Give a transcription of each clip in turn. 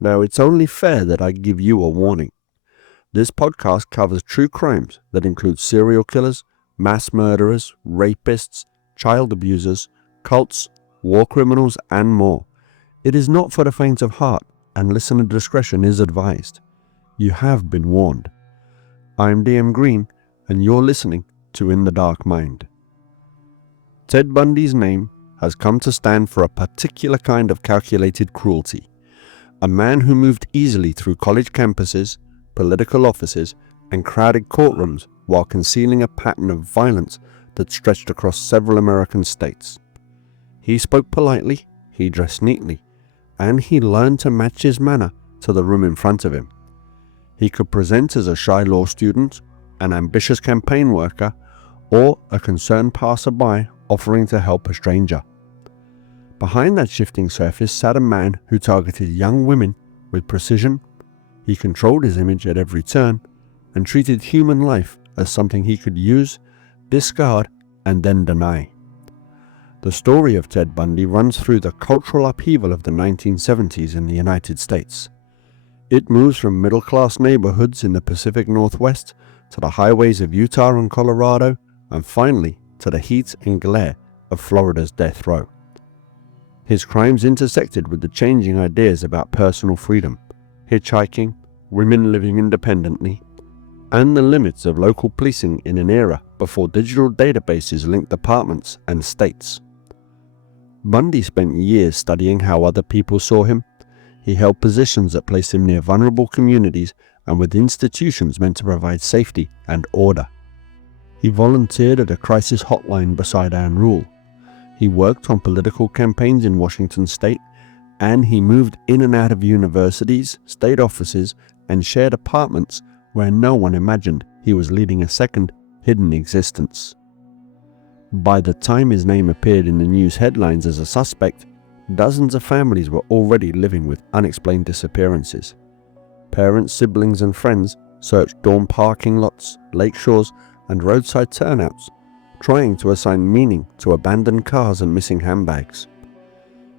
Now, it's only fair that I give you a warning. This podcast covers true crimes that include serial killers, mass murderers, rapists, child abusers, cults, war criminals, and more. It is not for the faint of heart, and listener discretion is advised. You have been warned. I'm DM Green, and you're listening to In the Dark Mind. Ted Bundy's name has come to stand for a particular kind of calculated cruelty. A man who moved easily through college campuses, political offices, and crowded courtrooms while concealing a pattern of violence that stretched across several American states. He spoke politely, he dressed neatly, and he learned to match his manner to the room in front of him. He could present as a shy law student, an ambitious campaign worker, or a concerned passerby offering to help a stranger. Behind that shifting surface sat a man who targeted young women with precision. He controlled his image at every turn and treated human life as something he could use, discard, and then deny. The story of Ted Bundy runs through the cultural upheaval of the 1970s in the United States. It moves from middle-class neighborhoods in the Pacific Northwest to the highways of Utah and Colorado, and finally to the heat and glare of Florida's death row. His crimes intersected with the changing ideas about personal freedom, hitchhiking, women living independently, and the limits of local policing in an era before digital databases linked departments and states. Bundy spent years studying how other people saw him. He held positions that placed him near vulnerable communities and with institutions meant to provide safety and order. He volunteered at a crisis hotline beside Ann Rule. He worked on political campaigns in Washington state, and he moved in and out of universities, state offices, and shared apartments where no one imagined he was leading a second, hidden existence. By the time his name appeared in the news headlines as a suspect, dozens of families were already living with unexplained disappearances. Parents, siblings, and friends searched dorm parking lots, lake shores, and roadside turnouts, trying to assign meaning to abandoned cars and missing handbags.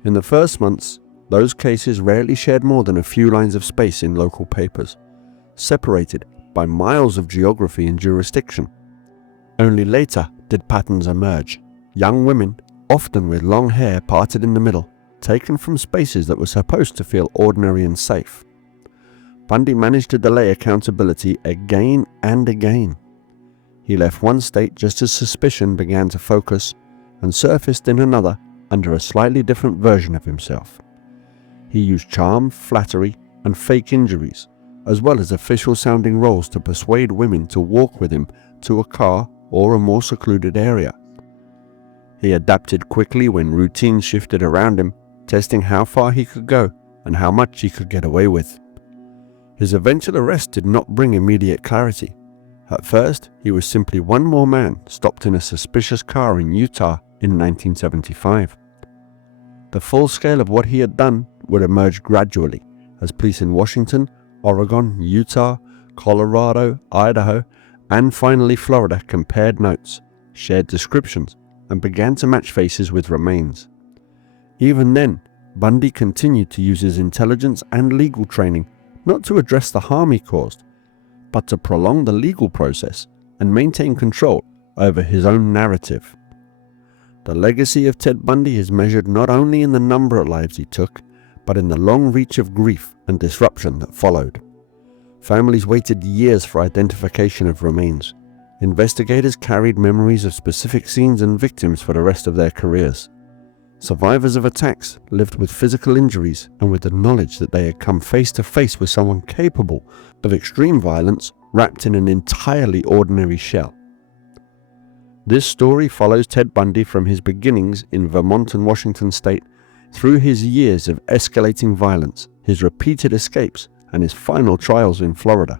In the first months, those cases rarely shared more than a few lines of space in local papers, separated by miles of geography and jurisdiction. Only later did patterns emerge. Young women, often with long hair parted in the middle, taken from spaces that were supposed to feel ordinary and safe. Bundy managed to delay accountability again and again. He left one state just as suspicion began to focus and surfaced in another under a slightly different version of himself. He used charm, flattery, and fake injuries, as well as official-sounding roles to persuade women to walk with him to a car or a more secluded area. He adapted quickly when routines shifted around him, testing how far he could go and how much he could get away with. His eventual arrest did not bring immediate clarity. At first, he was simply one more man stopped in a suspicious car in Utah in 1975. The full scale of what he had done would emerge gradually as police in Washington, Oregon, Utah, Colorado, Idaho, and finally Florida compared notes, shared descriptions, and began to match faces with remains. Even then, Bundy continued to use his intelligence and legal training not to address the harm he caused, but to prolong the legal process and maintain control over his own narrative. The legacy of Ted Bundy is measured not only in the number of lives he took, but in the long reach of grief and disruption that followed. Families waited years for identification of remains. Investigators carried memories of specific scenes and victims for the rest of their careers. Survivors of attacks lived with physical injuries and with the knowledge that they had come face to face with someone capable of extreme violence wrapped in an entirely ordinary shell. This story follows Ted Bundy from his beginnings in Vermont and Washington state through his years of escalating violence, his repeated escapes, and his final trials in Florida.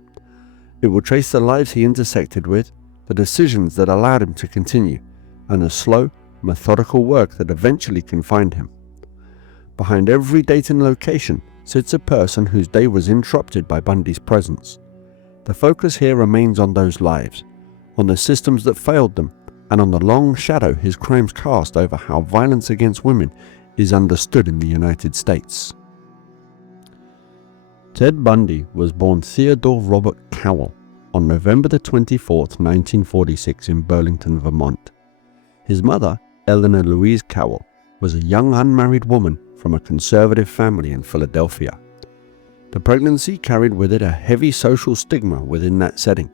It will trace the lives he intersected with, the decisions that allowed him to continue, and the slow, methodical work that eventually confined him. Behind every date and location sits a person whose day was interrupted by Bundy's presence. The focus here remains on those lives, on the systems that failed them, and on the long shadow his crimes cast over how violence against women is understood in the United States. Ted Bundy was born Theodore Robert Cowell on November the 24th, 1946 in Burlington, Vermont. His mother, Eleanor Louise Cowell, was a young unmarried woman from a conservative family in Philadelphia. The pregnancy carried with it a heavy social stigma within that setting,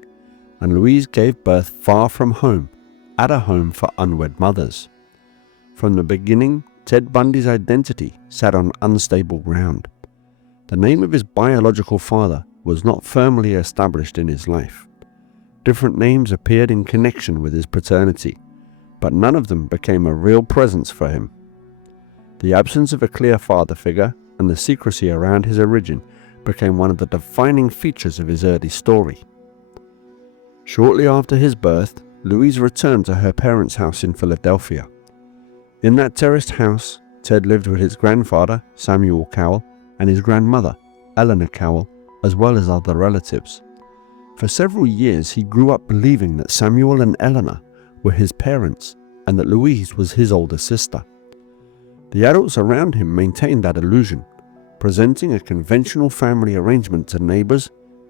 and Louise gave birth far from home, at a home for unwed mothers. From the beginning, Ted Bundy's identity sat on unstable ground. The name of his biological father was not firmly established in his life. Different names appeared in connection with his paternity, but none of them became a real presence for him. The absence of a clear father figure and the secrecy around his origin became one of the defining features of his early story. Shortly after his birth, Louise returned to her parents' house in Philadelphia. In that terraced house, Ted lived with his grandfather, Samuel Cowell, and his grandmother, Eleanor Cowell, as well as other relatives. For several years, he grew up believing that Samuel and Eleanor were his parents and that Louise was his older sister. The adults around him maintained that illusion, presenting a conventional family arrangement to neighbors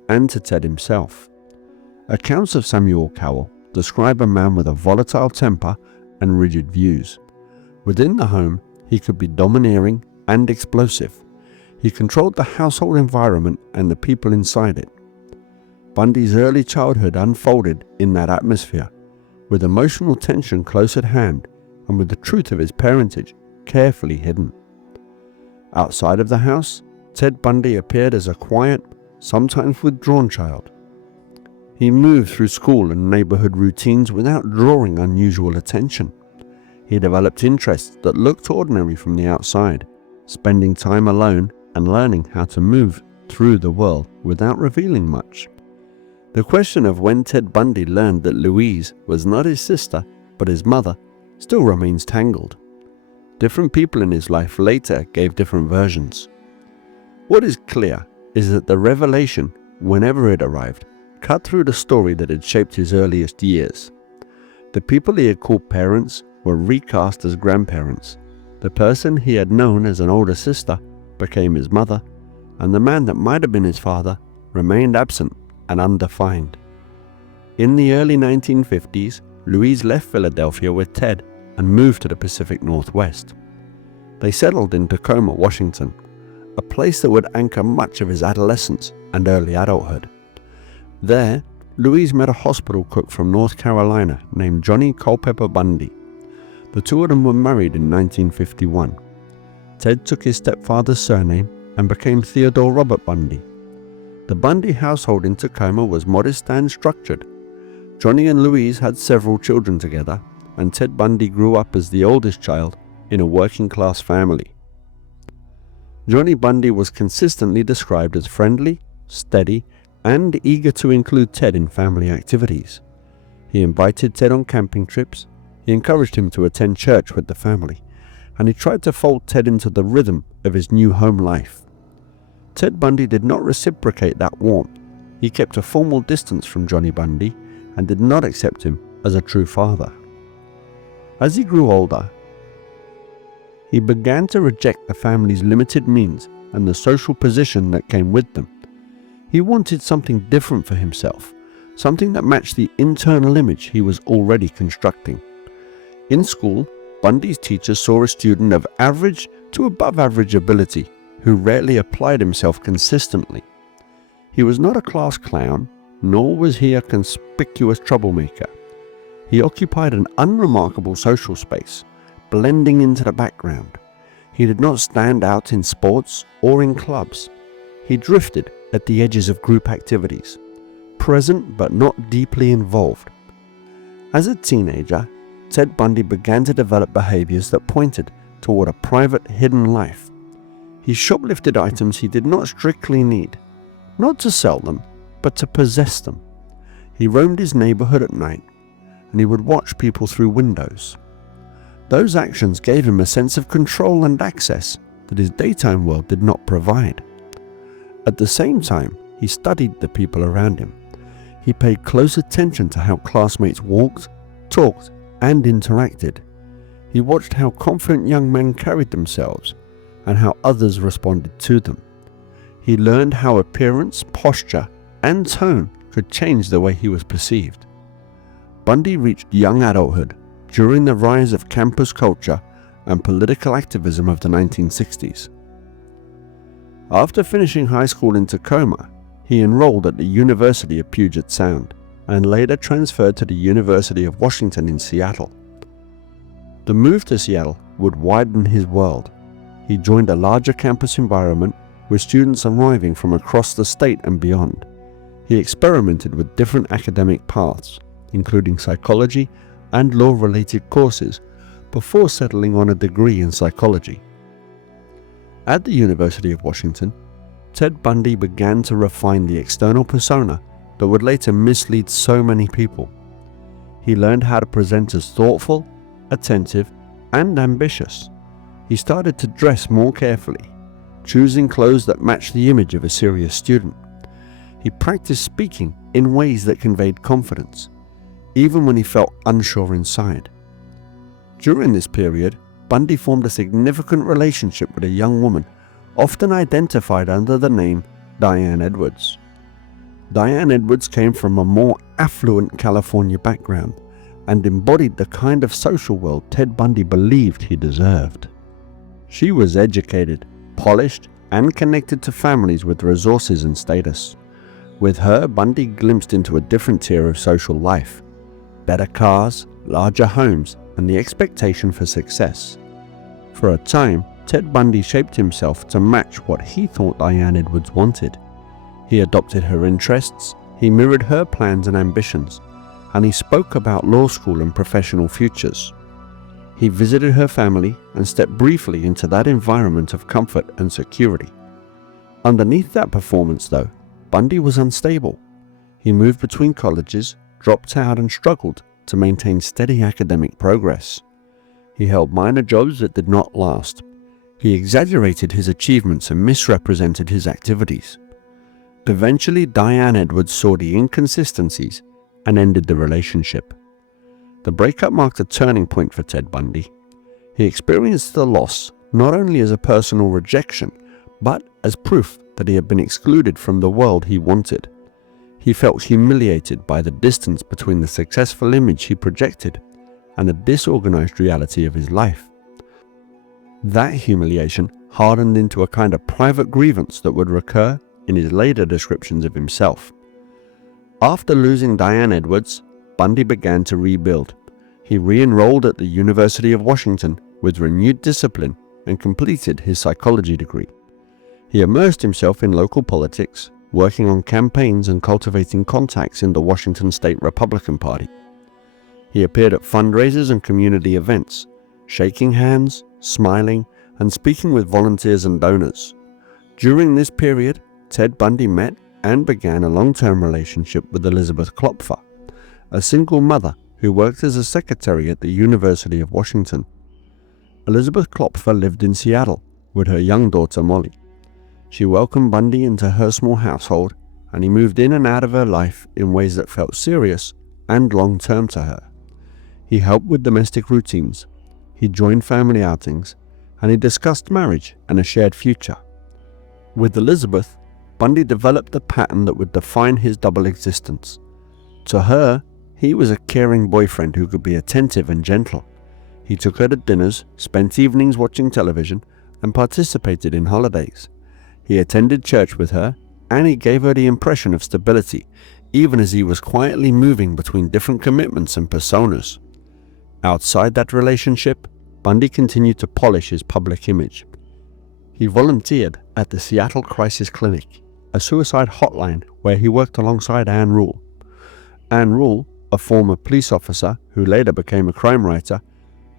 and to Ted himself. Accounts of Samuel Cowell describe a man with a volatile temper and rigid views. Within the home, he could be domineering and explosive. He controlled the household environment and the people inside it. Bundy's early childhood unfolded in that atmosphere, with emotional tension close at hand and with the truth of his parentage carefully hidden. Outside of the house, Ted Bundy appeared as a quiet, sometimes withdrawn child. He moved through school and neighborhood routines without drawing unusual attention. He developed interests that looked ordinary from the outside, spending time alone and learning how to move through the world without revealing much. The question of when Ted Bundy learned that Louise was not his sister but his mother still remains tangled. Different people in his life later gave different versions. What is clear is that the revelation, whenever it arrived, cut through the story that had shaped his earliest years. The people he had called parents were recast as grandparents. The person he had known as an older sister became his mother, and the man that might have been his father remained absent and undefined. In the early 1950s, Louise left Philadelphia with Ted and moved to the Pacific Northwest. They settled in Tacoma, Washington, a place that would anchor much of his adolescence and early adulthood. There, Louise met a hospital cook from North Carolina named Johnny Culpeper Bundy. The two of them were married in 1951. Ted took his stepfather's surname and became Theodore Robert Bundy. The Bundy household in Tacoma was modest and structured. Johnny and Louise had several children together, and Ted Bundy grew up as the oldest child in a working-class family. Johnny Bundy was consistently described as friendly, steady, and eager to include Ted in family activities. He invited Ted on camping trips, he encouraged him to attend church with the family, and he tried to fold Ted into the rhythm of his new home life. Ted Bundy did not reciprocate that warmth. He kept a formal distance from Johnny Bundy and did not accept him as a true father. As he grew older, he began to reject the family's limited means and the social position that came with them. He wanted something different for himself, something that matched the internal image he was already constructing. In school, Bundy's teachers saw a student of average to above average ability who rarely applied himself consistently. He was not a class clown, nor was he a conspicuous troublemaker. He occupied an unremarkable social space, blending into the background. He did not stand out in sports or in clubs. He drifted at the edges of group activities, present but not deeply involved. As a teenager, Ted Bundy began to develop behaviors that pointed toward a private, hidden life. He shoplifted items he did not strictly need, not to sell them, but to possess them. He roamed his neighborhood at night, and he would watch people through windows. Those actions gave him a sense of control and access that his daytime world did not provide. At the same time, he studied the people around him. He paid close attention to how classmates walked, talked, and interacted. He watched how confident young men carried themselves and how others responded to them. He learned how appearance, posture, and tone could change the way he was perceived. Bundy reached young adulthood during the rise of campus culture and political activism of the 1960s. After finishing high school in Tacoma, he enrolled at the University of Puget Sound and later transferred to the University of Washington in Seattle. The move to Seattle would widen his world. He joined a larger campus environment with students arriving from across the state and beyond. He experimented with different academic paths, including psychology and law-related courses, before settling on a degree in psychology. At the University of Washington, Ted Bundy began to refine the external persona that would later mislead so many people. He learned how to present as thoughtful, attentive, and ambitious. He started to dress more carefully, choosing clothes that matched the image of a serious student. He practiced speaking in ways that conveyed confidence, even when he felt unsure inside. During this period, Bundy formed a significant relationship with a young woman, often identified under the name Diane Edwards. Diane Edwards came from a more affluent California background and embodied the kind of social world Ted Bundy believed he deserved. She was educated, polished, and connected to families with resources and status. With her, Bundy glimpsed into a different tier of social life: better cars, larger homes, and the expectation for success. For a time, Ted Bundy shaped himself to match what he thought Diane Edwards wanted. He adopted her interests, he mirrored her plans and ambitions, and he spoke about law school and professional futures. He visited her family and stepped briefly into that environment of comfort and security. Underneath that performance, though, Bundy was unstable. He moved between colleges, dropped out, and struggled to maintain steady academic progress. He held minor jobs that did not last. He exaggerated his achievements and misrepresented his activities. Eventually, Diane Edwards saw the inconsistencies and ended the relationship. The breakup marked a turning point for Ted Bundy. He experienced the loss not only as a personal rejection, but as proof that he had been excluded from the world he wanted. He felt humiliated by the distance between the successful image he projected and the disorganized reality of his life. That humiliation hardened into a kind of private grievance that would recur in his later descriptions of himself. After losing Diane Edwards, Bundy began to rebuild. He re-enrolled at the University of Washington with renewed discipline and completed his psychology degree. He immersed himself in local politics, working on campaigns and cultivating contacts in the Washington State Republican Party. He appeared at fundraisers and community events, shaking hands, smiling, and speaking with volunteers and donors. During this period, Ted Bundy met and began a long-term relationship with Elizabeth Klopfer, a single mother who worked as a secretary at the University of Washington. Elizabeth Klopfer lived in Seattle with her young daughter Molly. She welcomed Bundy into her small household, and he moved in and out of her life in ways that felt serious and long-term to her. He helped with domestic routines, he joined family outings, and he discussed marriage and a shared future. With Elizabeth, Bundy developed a pattern that would define his double existence. To her, he was a caring boyfriend who could be attentive and gentle. He took her to dinners, spent evenings watching television, and participated in holidays. He attended church with her, and he gave her the impression of stability, even as he was quietly moving between different commitments and personas. Outside that relationship, Bundy continued to polish his public image. He volunteered at the Seattle Crisis Clinic, a suicide hotline where he worked alongside Ann Rule. Ann Rule, a former police officer who later became a crime writer,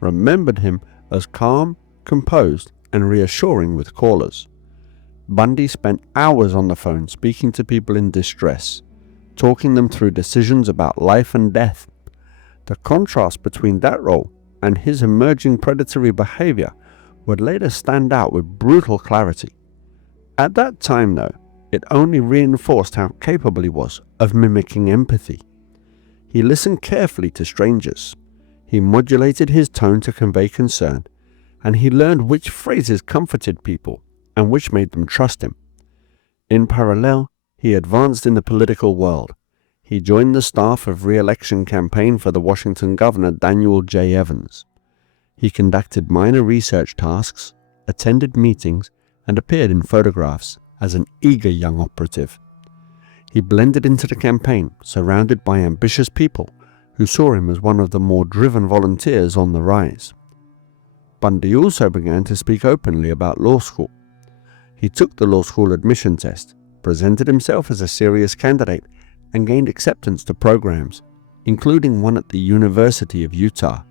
remembered him as calm, composed, and reassuring with callers. Bundy spent hours on the phone speaking to people in distress, talking them through decisions about life and death. The contrast between that role and his emerging predatory behavior would later stand out with brutal clarity. At that time, though, it only reinforced how capable he was of mimicking empathy. He listened carefully to strangers. He modulated his tone to convey concern, and he learned which phrases comforted people and which made them trust him. In parallel, he advanced in the political world. He joined the staff of re-election campaign for the Washington governor Daniel J. Evans. He conducted minor research tasks, attended meetings, and appeared in photographs as an eager young operative. He blended into the campaign, surrounded by ambitious people who saw him as one of the more driven volunteers on the rise. Bundy also began to speak openly about law school. He took the law school admission test, presented himself as a serious candidate, and gained acceptance to programs, including one at the University of Utah.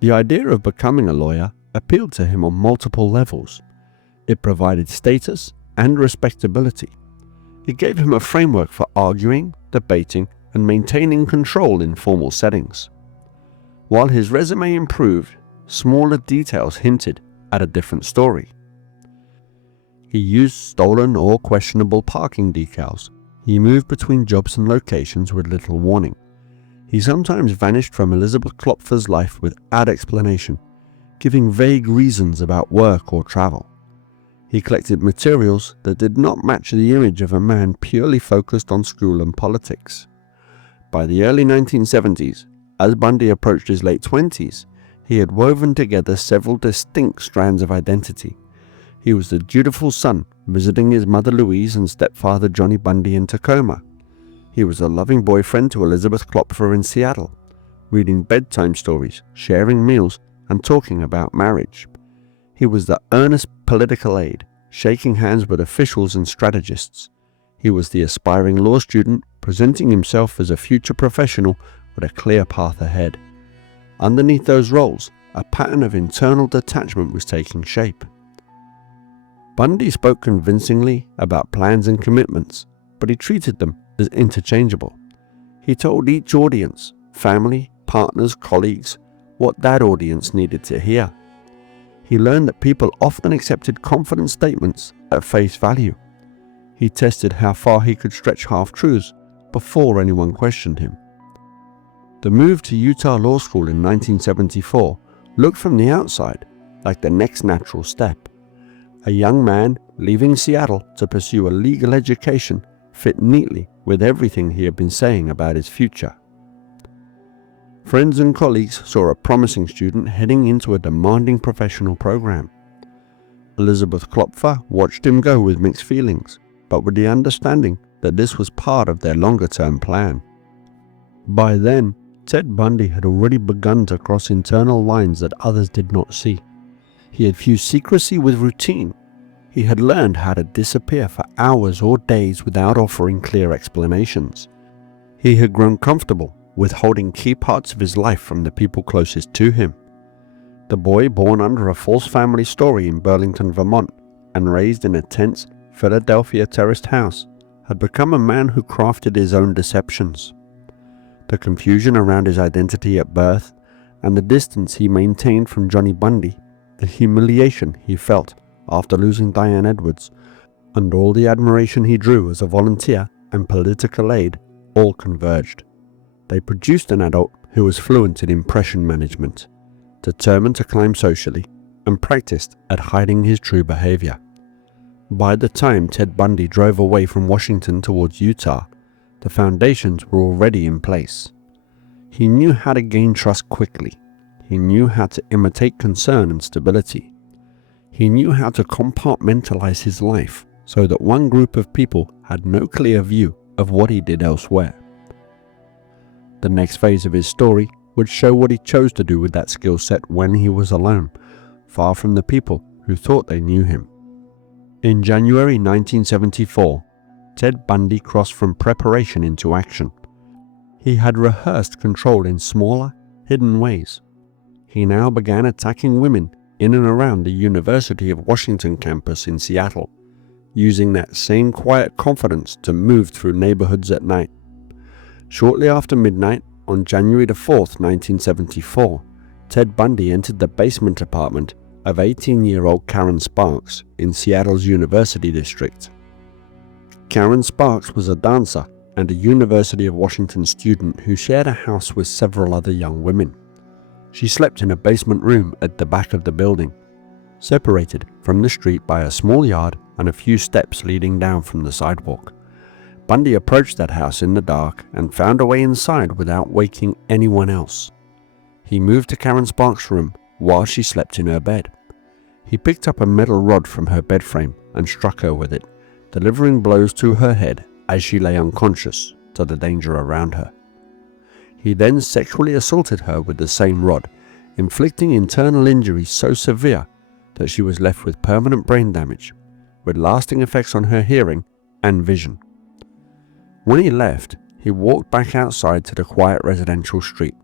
The idea of becoming a lawyer appealed to him on multiple levels. It provided status and respectability. It gave him a framework for arguing, debating, and maintaining control in formal settings. While his resume improved, smaller details hinted at a different story. He used stolen or questionable parking decals. He moved between jobs and locations with little warning. He sometimes vanished from Elizabeth Klopfer's life without explanation, giving vague reasons about work or travel. He collected materials that did not match the image of a man purely focused on school and politics. By the early 1970s, as Bundy approached his late 20s, he had woven together several distinct strands of identity. He was the dutiful son visiting his mother Louise and stepfather Johnny Bundy in Tacoma. He was a loving boyfriend to Elizabeth Klopfer in Seattle, reading bedtime stories, sharing meals, and talking about marriage. He was the earnest political aide, shaking hands with officials and strategists. He was the aspiring law student, presenting himself as a future professional with a clear path ahead. Underneath those roles, a pattern of internal detachment was taking shape. Bundy spoke convincingly about plans and commitments, but he treated them as interchangeable. He told each audience, family, partners, colleagues, what that audience needed to hear. He learned that people often accepted confident statements at face value. He tested how far he could stretch half-truths before anyone questioned him. The move to Utah Law School in 1974 looked from the outside like the next natural step. A young man leaving Seattle to pursue a legal education fit neatly with everything he had been saying about his future. Friends and colleagues saw a promising student heading into a demanding professional program. Elizabeth Klopfer watched him go with mixed feelings, but with the understanding that this was part of their longer-term plan. By then, Ted Bundy had already begun to cross internal lines that others did not see. He had fused secrecy with routine. He had learned how to disappear for hours or days without offering clear explanations. He had grown comfortable withholding key parts of his life from the people closest to him. The boy born under a false family story in Burlington, Vermont, and raised in a tense Philadelphia terraced house, had become a man who crafted his own deceptions. The confusion around his identity at birth, and the distance he maintained from Johnny Bundy, the humiliation he felt after losing Diane Edwards, and all the admiration he drew as a volunteer and political aide, all converged. They produced an adult who was fluent in impression management, determined to climb socially, and practiced at hiding his true behavior. By the time Ted Bundy drove away from Washington towards Utah, the foundations were already in place. He knew how to gain trust quickly. He knew how to imitate concern and stability. He knew how to compartmentalize his life so that one group of people had no clear view of what he did elsewhere. The next phase of his story would show what he chose to do with that skill set when he was alone, far from the people who thought they knew him. In January 1974, Ted Bundy crossed from preparation into action. He had rehearsed control in smaller, hidden ways. He now began attacking women in and around the University of Washington campus in Seattle, using that same quiet confidence to move through neighborhoods at night. Shortly after midnight, on January 4, 1974, Ted Bundy entered the basement apartment of 18-year-old Karen Sparks in Seattle's University District. Karen Sparks was a dancer and a University of Washington student who shared a house with several other young women. She slept in a basement room at the back of the building. separated from the street by a small yard and a few steps leading down from the sidewalk. Bundy approached that house in the dark and found a way inside without waking anyone else. He moved to Karen Sparks' room while she slept in her bed. He picked up a metal rod from her bed frame and struck her with it, delivering blows to her head as she lay unconscious to the danger around her. He then sexually assaulted her with the same rod, inflicting internal injuries so severe that she was left with permanent brain damage, with lasting effects on her hearing and vision. When he left, he walked back outside to the quiet residential street.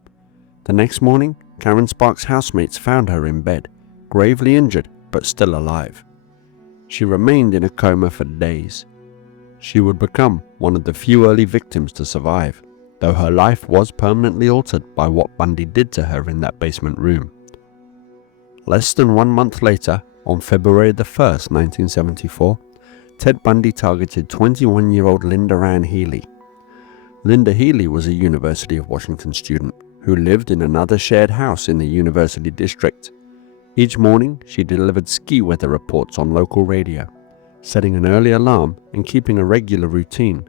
The next morning, Karen Sparks' housemates found her in bed, gravely injured but still alive. She remained in a coma for days. She would become one of the few early victims to survive, though her life was permanently altered by what Bundy did to her in that basement room. Less than 1 month later, on February the 1st, 1974, Ted Bundy targeted 21-year-old Linda Ann Healy. Linda Healy was a University of Washington student who lived in another shared house in the University District. Each morning, she delivered ski weather reports on local radio, setting an early alarm and keeping a regular routine.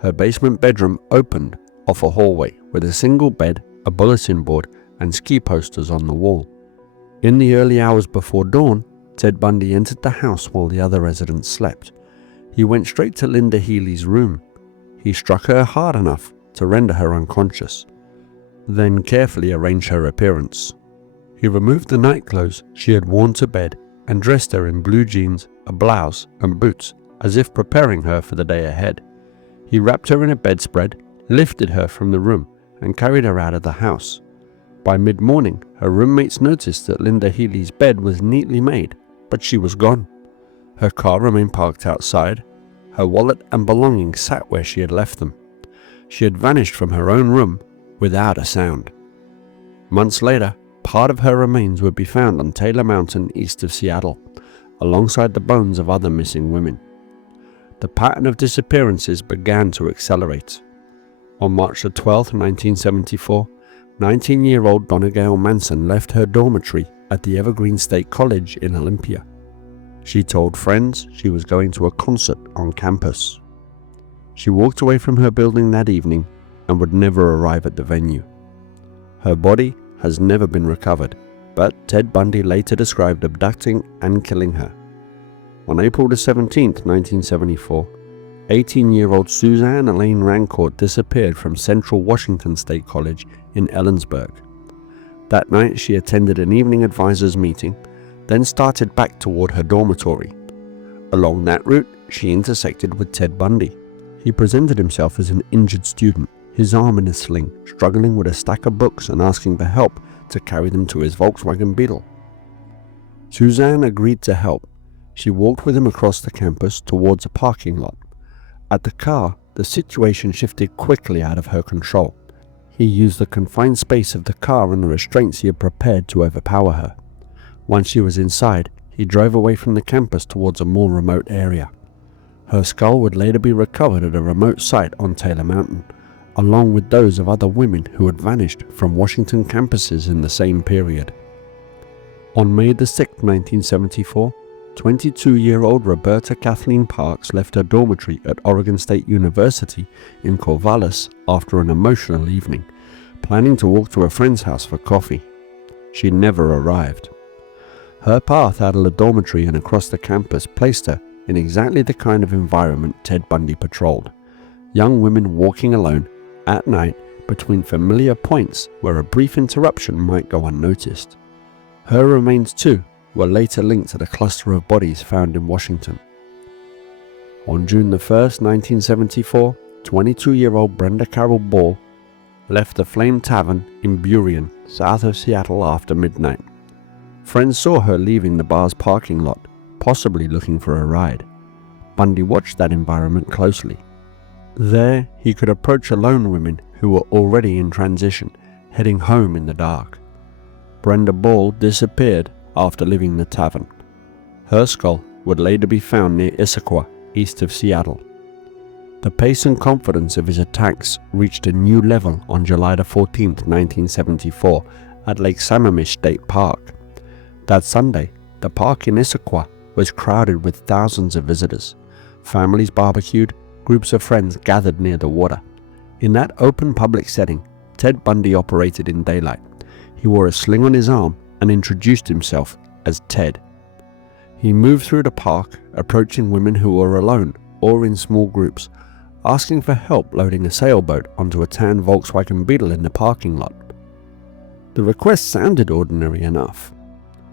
Her basement bedroom opened off a hallway with a single bed, a bulletin board, and ski posters on the wall. In the early hours before dawn, Ted Bundy entered the house while the other residents slept. He went straight to Linda Healy's room. He struck her hard enough to render her unconscious, then carefully arranged her appearance. He removed the nightclothes she had worn to bed and dressed her in blue jeans, a blouse, and boots, as if preparing her for the day ahead. He wrapped her in a bedspread, lifted her from the room, and carried her out of the house. By mid-morning, her roommates noticed that Linda Healy's bed was neatly made, but she was gone. Her car remained parked outside. Her wallet and belongings sat where she had left them. She had vanished from her own room without a sound. Months later, part of her remains would be found on Taylor Mountain east of Seattle, alongside the bones of other missing women. The pattern of disappearances began to accelerate. On March 12, 1974, 19-year-old Donna Gail Manson left her dormitory at the Evergreen State College in Olympia. She told friends she was going to a concert on campus. She walked away from her building that evening and would never arrive at the venue. Her body has never been recovered, but Ted Bundy later described abducting and killing her. On April 17, 1974, 18-year-old Suzanne Elaine Rancourt disappeared from Central Washington State College in Ellensburg. That night, she attended an evening advisors meeting, then started back toward her dormitory. Along that route, she intersected with Ted Bundy. He presented himself as an injured student, his arm in a sling, struggling with a stack of books and asking for help to carry them to his Volkswagen Beetle. Suzanne agreed to help. She walked with him across the campus towards a parking lot. At the car, the situation shifted quickly out of her control. He used the confined space of the car and the restraints he had prepared to overpower her. Once she was inside, he drove away from the campus towards a more remote area. Her skull would later be recovered at a remote site on Taylor Mountain, along with those of other women who had vanished from Washington campuses in the same period. On May 6, 1974, 22-year-old Roberta Kathleen Parks left her dormitory at Oregon State University in Corvallis after an emotional evening, planning to walk to a friend's house for coffee. She never arrived. Her path out of the dormitory and across the campus placed her in exactly the kind of environment Ted Bundy patrolled. Young women walking alone at night between familiar points where a brief interruption might go unnoticed. Her remains too were later linked to the cluster of bodies found in Washington. On June 1, 1974, 22-year-old Brenda Carol Ball left the Flame Tavern in Burien, south of Seattle after midnight. Friends saw her leaving the bar's parking lot, possibly looking for a ride. Bundy watched that environment closely. There, he could approach alone women who were already in transition, heading home in the dark. Brenda Ball disappeared after leaving the tavern. Her skull would later be found near Issaquah, east of Seattle. The pace and confidence of his attacks reached a new level on July 14, 1974, at Lake Sammamish State Park. That Sunday, The park in Issaquah was crowded with thousands of visitors. Families barbecued, groups of friends gathered near the water. In that open public setting, Ted Bundy operated in daylight. He wore a sling on his arm and introduced himself as Ted. He moved through the park, approaching women who were alone or in small groups, asking for help loading a sailboat onto a tan Volkswagen Beetle in the parking lot. The request sounded ordinary enough.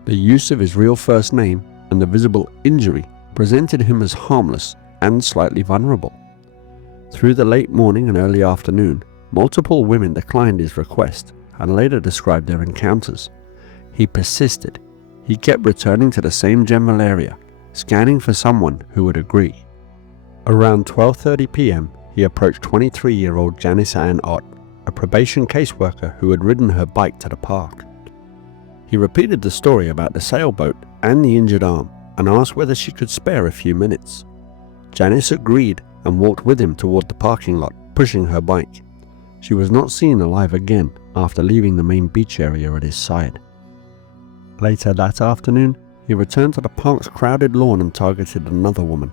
The use of his real first name and the visible injury presented him as harmless and slightly vulnerable. Through the late morning and early afternoon, multiple women declined his request and later described their encounters. He persisted. He kept returning to the same general area, scanning for someone who would agree. Around 12:30 p.m., he approached 23-year-old Janice Ann Ott, a probation caseworker who had ridden her bike to the park. He repeated the story about the sailboat and the injured arm and asked whether she could spare a few minutes. Janice agreed and walked with him toward the parking lot, pushing her bike. She was not seen alive again after leaving the main beach area at his side. Later that afternoon, he returned to the park's crowded lawn and targeted another woman,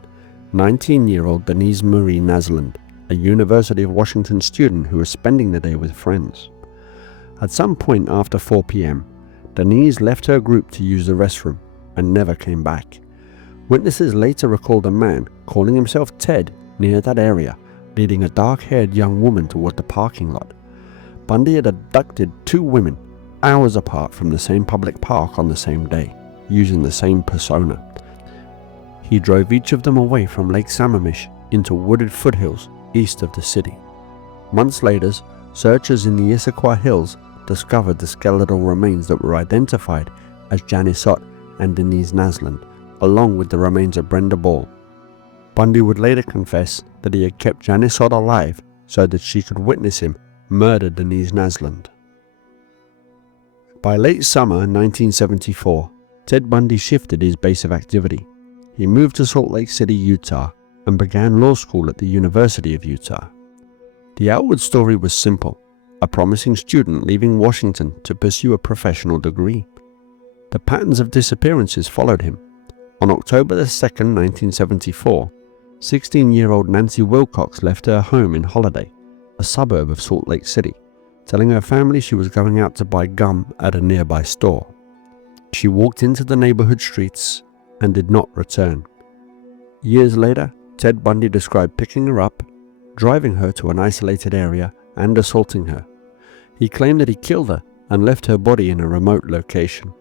19-year-old Denise Marie Naslund, a University of Washington student who was spending the day with friends. At some point after 4 p.m., Denise left her group to use the restroom and never came back. Witnesses later recalled a man calling himself Ted near that area, leading a dark-haired young woman toward the parking lot. Bundy had abducted 2 women hours apart from the same public park on the same day, using the same persona. He drove each of them away from Lake Sammamish into wooded foothills east of the city. Months later, searchers in the Issaquah Hills discovered the skeletal remains that were identified as Janice Ott and Denise Naslund, along with the remains of Brenda Ball. Bundy would later confess that he had kept Janice Ott alive so that she could witness him murder Denise Naslund. By late summer 1974, Ted Bundy shifted his base of activity. He moved to Salt Lake City, Utah, and began law school at the University of Utah. The outward story was simple: a promising student leaving Washington to pursue a professional degree. The patterns of disappearances followed him. On October 2, 1974, 16-year-old Nancy Wilcox left her home in Holiday, a suburb of Salt Lake City, telling her family she was going out to buy gum at a nearby store. She walked into the neighborhood streets and did not return. Years later, Ted Bundy described picking her up, driving her to an isolated area, and assaulting her. He claimed that he killed her and left her body in a remote location.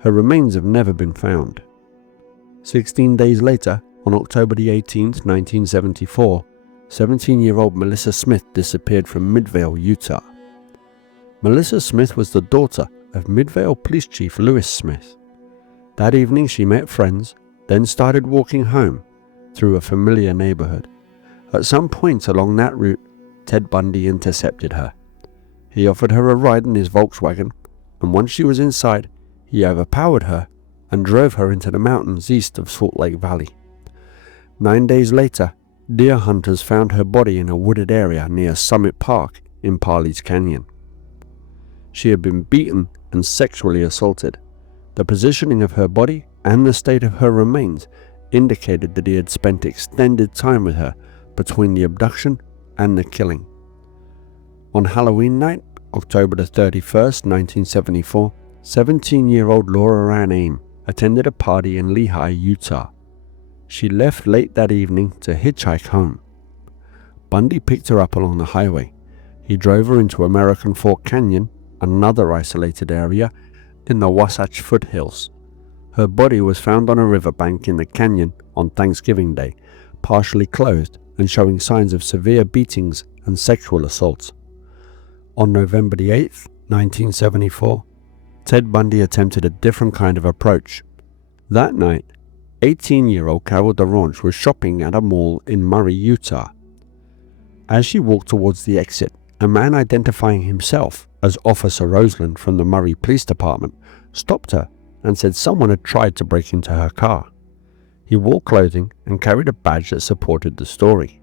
Her remains have never been found. 16 days later, on October 18, 1974, 17-year-old Melissa Smith disappeared from Midvale, Utah. Melissa Smith was the daughter of Midvale Police Chief Lewis Smith. That evening she met friends, then started walking home through a familiar neighborhood. At some point along that route, Ted Bundy intercepted her. He offered her a ride in his Volkswagen, and once she was inside, he overpowered her and drove her into the mountains east of Salt Lake Valley. 9 days later, deer hunters found her body in a wooded area near Summit Park in Parley's Canyon. She had been beaten and sexually assaulted. The positioning of her body and the state of her remains indicated that he had spent extended time with her between the abduction and the killing. On Halloween night, October 31st, 1974, 17-year-old Laura Ann Aim attended a party in Lehi, Utah. She left late that evening to hitchhike home. Bundy picked her up along the highway. He drove her into American Fork Canyon, another isolated area in the Wasatch foothills. Her body was found on a riverbank in the canyon on Thanksgiving Day, partially clothed and showing signs of severe beatings and sexual assaults. On November 8th, 1974, Ted Bundy attempted a different kind of approach. That night, 18-year-old Carol DeRange was shopping at a mall in Murray, Utah. As she walked towards the exit, a man identifying himself as Officer Roseland from the Murray Police Department stopped her and said someone had tried to break into her car. He wore clothing and carried a badge that supported the story.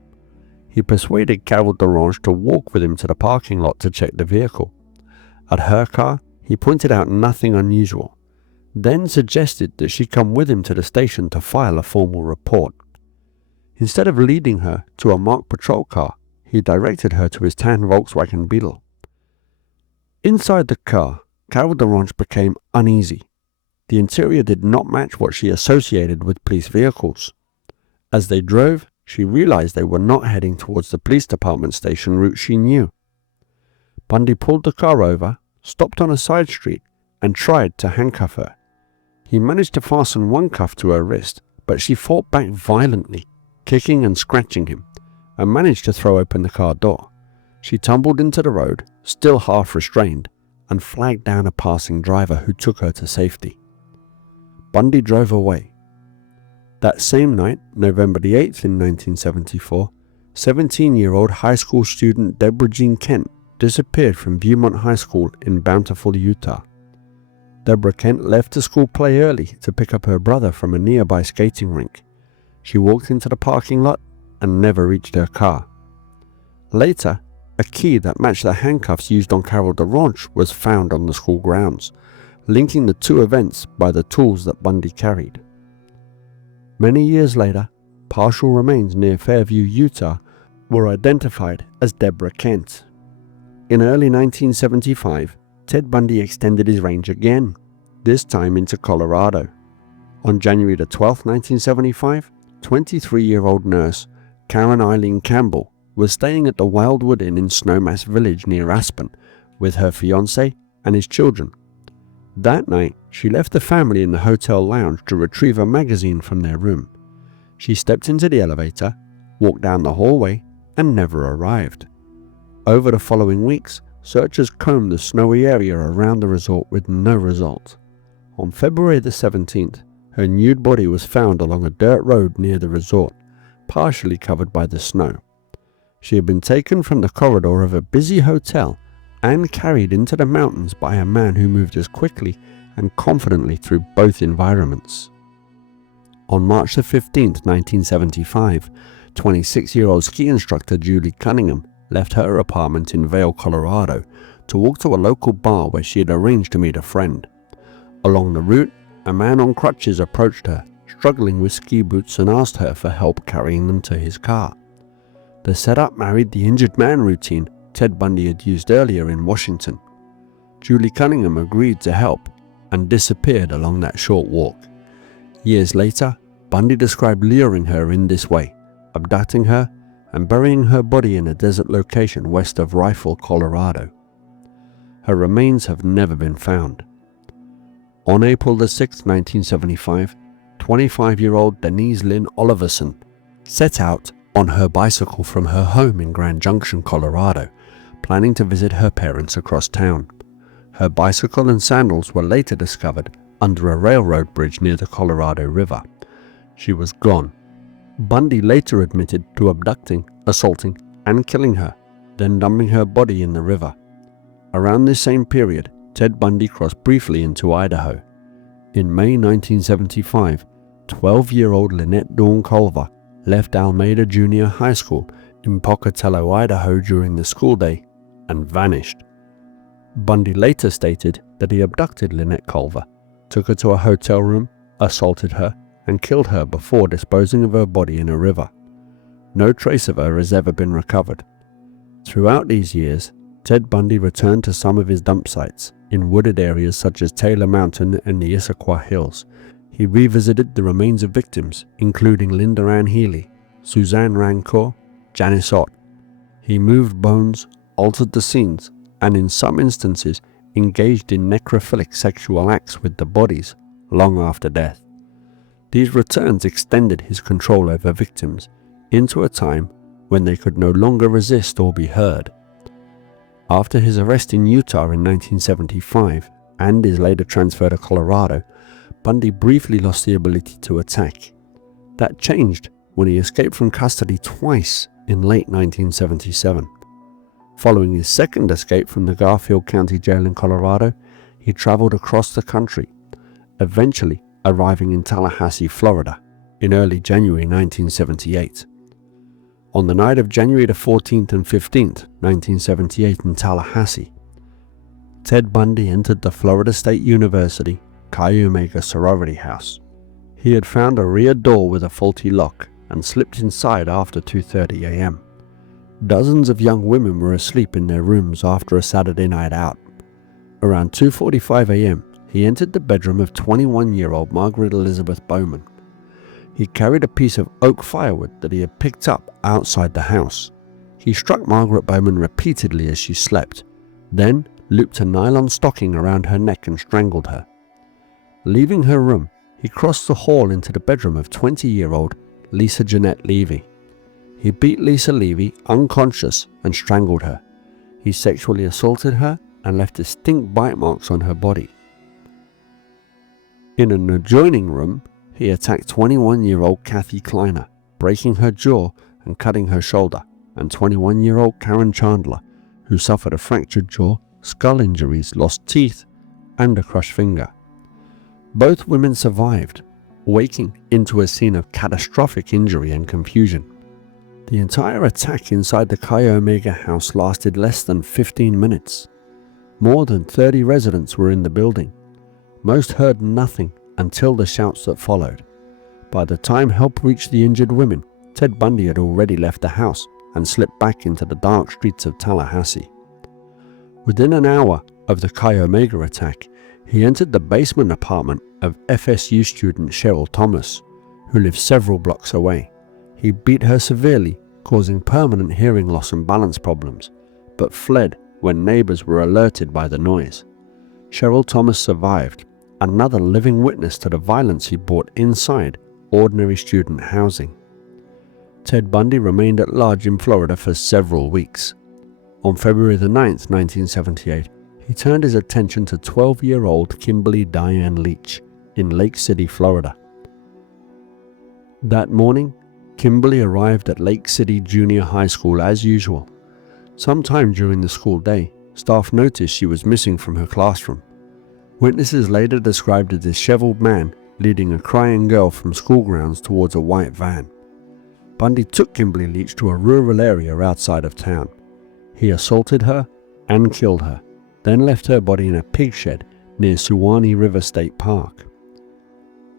He persuaded Carol DeRange to walk with him to the parking lot to check the vehicle. At her car, he pointed out nothing unusual. then suggested that she come with him to the station to file a formal report. Instead of leading her to a marked patrol car, he directed her to his tan Volkswagen Beetle. Inside the car, Carol DaRonch became uneasy. The interior did not match what she associated with police vehicles. As they drove, she realized they were not heading towards the police department station route she knew. Bundy pulled the car over, stopped on a side street, and tried to handcuff her. He managed to fasten one cuff to her wrist, but she fought back violently, kicking and scratching him, and managed to throw open the car door. She tumbled into the road, still half restrained, and flagged down a passing driver who took her to safety. Bundy drove away. That same night, November the 8th in 1974, 17-year-old high school student Deborah Jean Kent disappeared from Beaumont High School in Bountiful, Utah. Deborah Kent left the school play early to pick up her brother from a nearby skating rink. She walked into the parking lot and never reached her car. Later, a key that matched the handcuffs used on Carol DaRonch was found on the school grounds, linking the two events by the tools that Bundy carried. Many years later, partial remains near Fairview, Utah, were identified as Deborah Kent. In early 1975, Ted Bundy extended his range again, this time into Colorado. On January 12, 1975, 23-year-old nurse Karen Eileen Campbell was staying at the Wildwood Inn in Snowmass Village near Aspen with her fiancé and his children. That night, she left the family in the hotel lounge to retrieve a magazine from their room. She stepped into the elevator, walked down the hallway, and never arrived. Over the following weeks, searchers combed the snowy area around the resort with no result. On February the 17th, her nude body was found along a dirt road near the resort, partially covered by the snow. She had been taken from the corridor of a busy hotel and carried into the mountains by a man who moved as quickly and confidently through both environments. On March the 15th, 1975, 26-year-old ski instructor Julie Cunningham left her apartment in Vail, Colorado, to walk to a local bar where she had arranged to meet a friend. Along the route, a man on crutches approached her, struggling with ski boots, and asked her for help carrying them to his car. The setup married the injured man routine Ted Bundy had used earlier in Washington. Julie Cunningham agreed to help and disappeared along that short walk. Years later, Bundy described luring her in this way, abducting her and burying her body in a desert location west of Rifle, Colorado. Her remains have never been found. On April the 6th, 1975, 25-year-old Denise Lynn Oliverson set out on her bicycle from her home in Grand Junction, Colorado, planning to visit her parents across town. Her bicycle and sandals were later discovered under a railroad bridge near the Colorado River. She was gone. Bundy later admitted to abducting, assaulting, and killing her, then dumping her body in the river. Around this same period, Ted Bundy crossed briefly into Idaho. In May 1975, 12-year-old Lynette Dawn Culver left Almeda Junior High School in Pocatello, Idaho during the school day and vanished. Bundy later stated that he abducted Lynette Culver, took her to a hotel room, assaulted her, and killed her before disposing of her body in a river. No trace of her has ever been recovered. Throughout these years, Ted Bundy returned to some of his dump sites in wooded areas such as Taylor Mountain and the Issaquah Hills. He revisited the remains of victims, including Linda Ann Healy, Suzanne Rancourt, Janice Ott. He moved bones, altered the scenes, and in some instances engaged in necrophilic sexual acts with the bodies long after death. These returns extended his control over victims into a time when they could no longer resist or be heard. After his arrest in Utah in 1975 and his later transfer to Colorado, Bundy briefly lost the ability to attack. That changed when he escaped from custody twice in late 1977. Following his second escape from the Garfield County Jail in Colorado, he traveled across the country, eventually arriving in Tallahassee, Florida, in early January 1978. On the night of January the 14th and 15th, 1978 in Tallahassee, Ted Bundy entered the Florida State University, Chi Omega sorority house. He had found a rear door with a faulty lock and slipped inside after 2:30 a.m. Dozens of young women were asleep in their rooms after a Saturday night out. Around 2:45 a.m., he entered the bedroom of 21-year-old Margaret Elizabeth Bowman. He carried a piece of oak firewood that he had picked up outside the house. He struck Margaret Bowman repeatedly as she slept, then looped a nylon stocking around her neck and strangled her. Leaving her room, he crossed the hall into the bedroom of 20-year-old Lisa Jeanette Levy. He beat Lisa Levy unconscious and strangled her. He sexually assaulted her and left distinct bite marks on her body. In an adjoining room, he attacked 21-year-old Kathy Kleiner, breaking her jaw and cutting her shoulder, and 21-year-old Karen Chandler, who suffered a fractured jaw, skull injuries, lost teeth, and a crushed finger. Both women survived, waking into a scene of catastrophic injury and confusion. The entire attack inside the Chi Omega house lasted less than 15 minutes. More than 30 residents were in the building. Most heard nothing until the shouts that followed. By the time help reached the injured women, Ted Bundy had already left the house and slipped back into the dark streets of Tallahassee. Within an hour of the Chi Omega attack, he entered the basement apartment of FSU student Cheryl Thomas, who lived several blocks away. He beat her severely, causing permanent hearing loss and balance problems, but fled when neighbors were alerted by the noise. Cheryl Thomas survived, another living witness to the violence he brought inside ordinary student housing. Ted Bundy remained at large in Florida for several weeks. On February 9, 1978, he turned his attention to 12-year-old Kimberly Diane Leach in Lake City, Florida. That morning, Kimberly arrived at Lake City Junior High School as usual. Sometime during the school day, staff noticed she was missing from her classroom. Witnesses later described a disheveled man leading a crying girl from school grounds towards a white van. Bundy took Kimberly Leach to a rural area outside of town. He assaulted her and killed her, then left her body in a pig shed near Suwannee River State Park.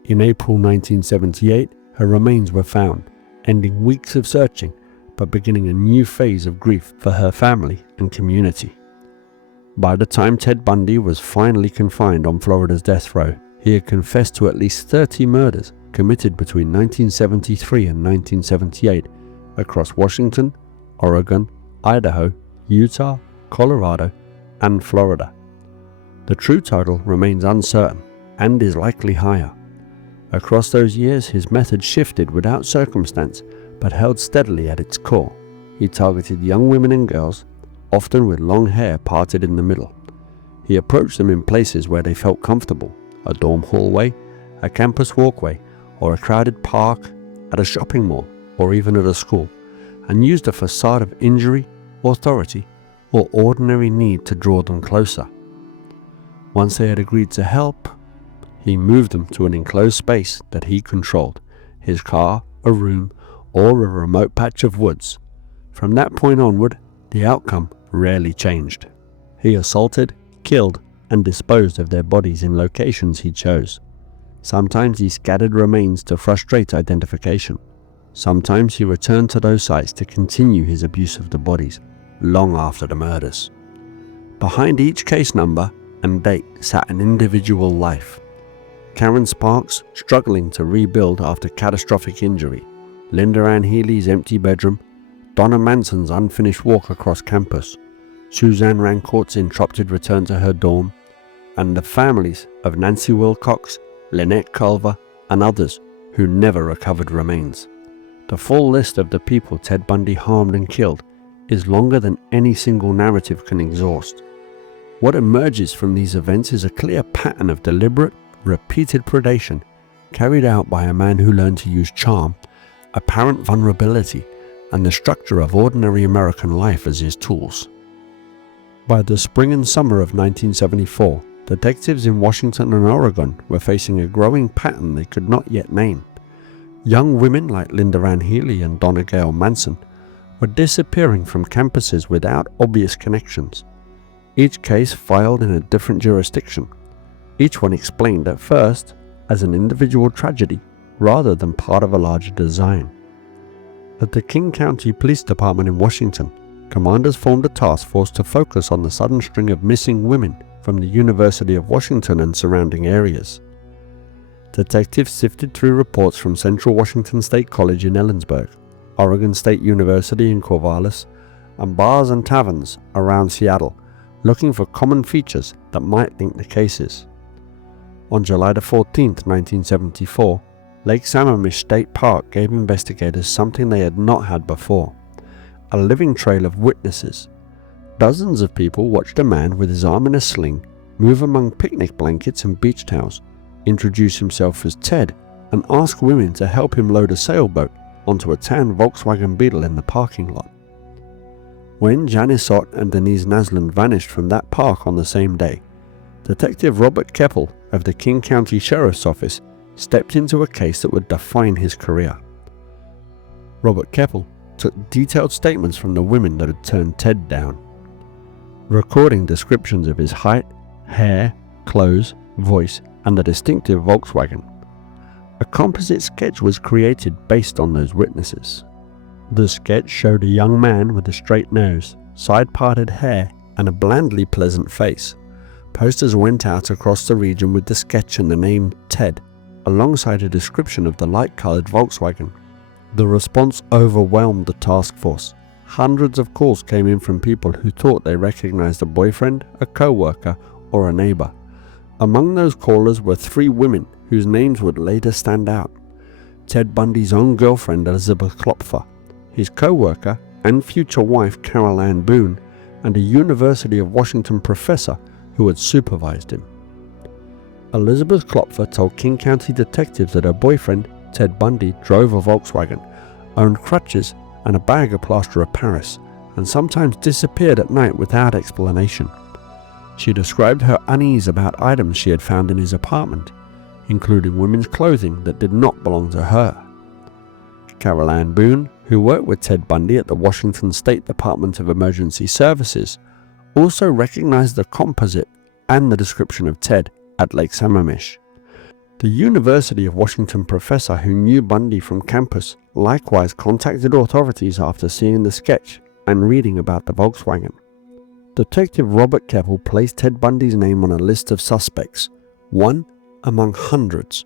In April 1978, her remains were found, ending weeks of searching, but beginning a new phase of grief for her family and community. By the time Ted Bundy was finally confined on Florida's death row, he had confessed to at least 30 murders committed between 1973 and 1978 across Washington, Oregon, Idaho, Utah, Colorado, and Florida. The true total remains uncertain and is likely higher. Across those years, his method shifted without circumstance, but held steadily at its core. He targeted young women and girls, often with long hair parted in the middle. He approached them in places where they felt comfortable, a dorm hallway, a campus walkway, or a crowded park, at a shopping mall, or even at a school, and used a facade of injury, authority, or ordinary need to draw them closer. Once they had agreed to help, he moved them to an enclosed space that he controlled, his car, a room, or a remote patch of woods. From that point onward, the outcome rarely changed. He assaulted, killed, and disposed of their bodies in locations he chose. Sometimes he scattered remains to frustrate identification. Sometimes he returned to those sites to continue his abuse of the bodies, long after the murders. Behind each case number and date sat an individual life. Karen Sparks struggling to rebuild after catastrophic injury, Linda Ann Healy's empty bedroom, Donna Manson's unfinished walk across campus, Suzanne Rancourt's interrupted return to her dorm, and the families of Nancy Wilcox, Lynette Culver, and others who never recovered remains. The full list of the people Ted Bundy harmed and killed is longer than any single narrative can exhaust. What emerges from these events is a clear pattern of deliberate, repeated predation carried out by a man who learned to use charm, apparent vulnerability, and the structure of ordinary American life as his tools. By the spring and summer of 1974, detectives in Washington and Oregon were facing a growing pattern they could not yet name. Young women like Linda Ann Healy and Donna Gail Manson were disappearing from campuses without obvious connections. Each case filed in a different jurisdiction. each one explained at first as an individual tragedy rather than part of a larger design. At the King County Police Department in Washington, commanders formed a task force to focus on the sudden string of missing women from the University of Washington and surrounding areas. Detectives sifted through reports from Central Washington State College in Ellensburg, Oregon State University in Corvallis, and bars and taverns around Seattle, looking for common features that might link the cases. On July 14, 1974, Lake Sammamish State Park gave investigators something they had not had before: a living trail of witnesses. Dozens of people watched a man with his arm in a sling move among picnic blankets and beach towels, introduce himself as Ted, and ask women to help him load a sailboat onto a tan Volkswagen Beetle in the parking lot. When Janice Ott and Denise Naslund vanished from that park on the same day, Detective Robert Keppel of the King County Sheriff's Office stepped into a case that would define his career. Robert Keppel took detailed statements from the women that had turned Ted down, recording descriptions of his height, hair, clothes, voice, and the distinctive Volkswagen. A composite sketch was created based on those witnesses. The sketch showed a young man with a straight nose, side-parted hair, and a blandly pleasant face. Posters went out across the region with the sketch and the name Ted, alongside a description of the light-colored Volkswagen. The response overwhelmed the task force. Hundreds of calls came in from people who thought they recognized a boyfriend, a co-worker, or a neighbor. Among those callers were 3 women whose names would later stand out: Ted Bundy's own girlfriend Elizabeth Klopfer, his co-worker and future wife Carol Ann Boone, and a University of Washington professor who had supervised him. Elizabeth Klopfer told King County detectives that her boyfriend, Ted Bundy, drove a Volkswagen, owned crutches and a bag of plaster of Paris, and sometimes disappeared at night without explanation. She described her unease about items she had found in his apartment, including women's clothing that did not belong to her. Carol Ann Boone, who worked with Ted Bundy at the Washington State Department of Emergency Services, also recognized the composite and the description of Ted at Lake Sammamish. The University of Washington professor who knew Bundy from campus likewise contacted authorities after seeing the sketch and reading about the Volkswagen. Detective Robert Keppel placed Ted Bundy's name on a list of suspects, one among hundreds.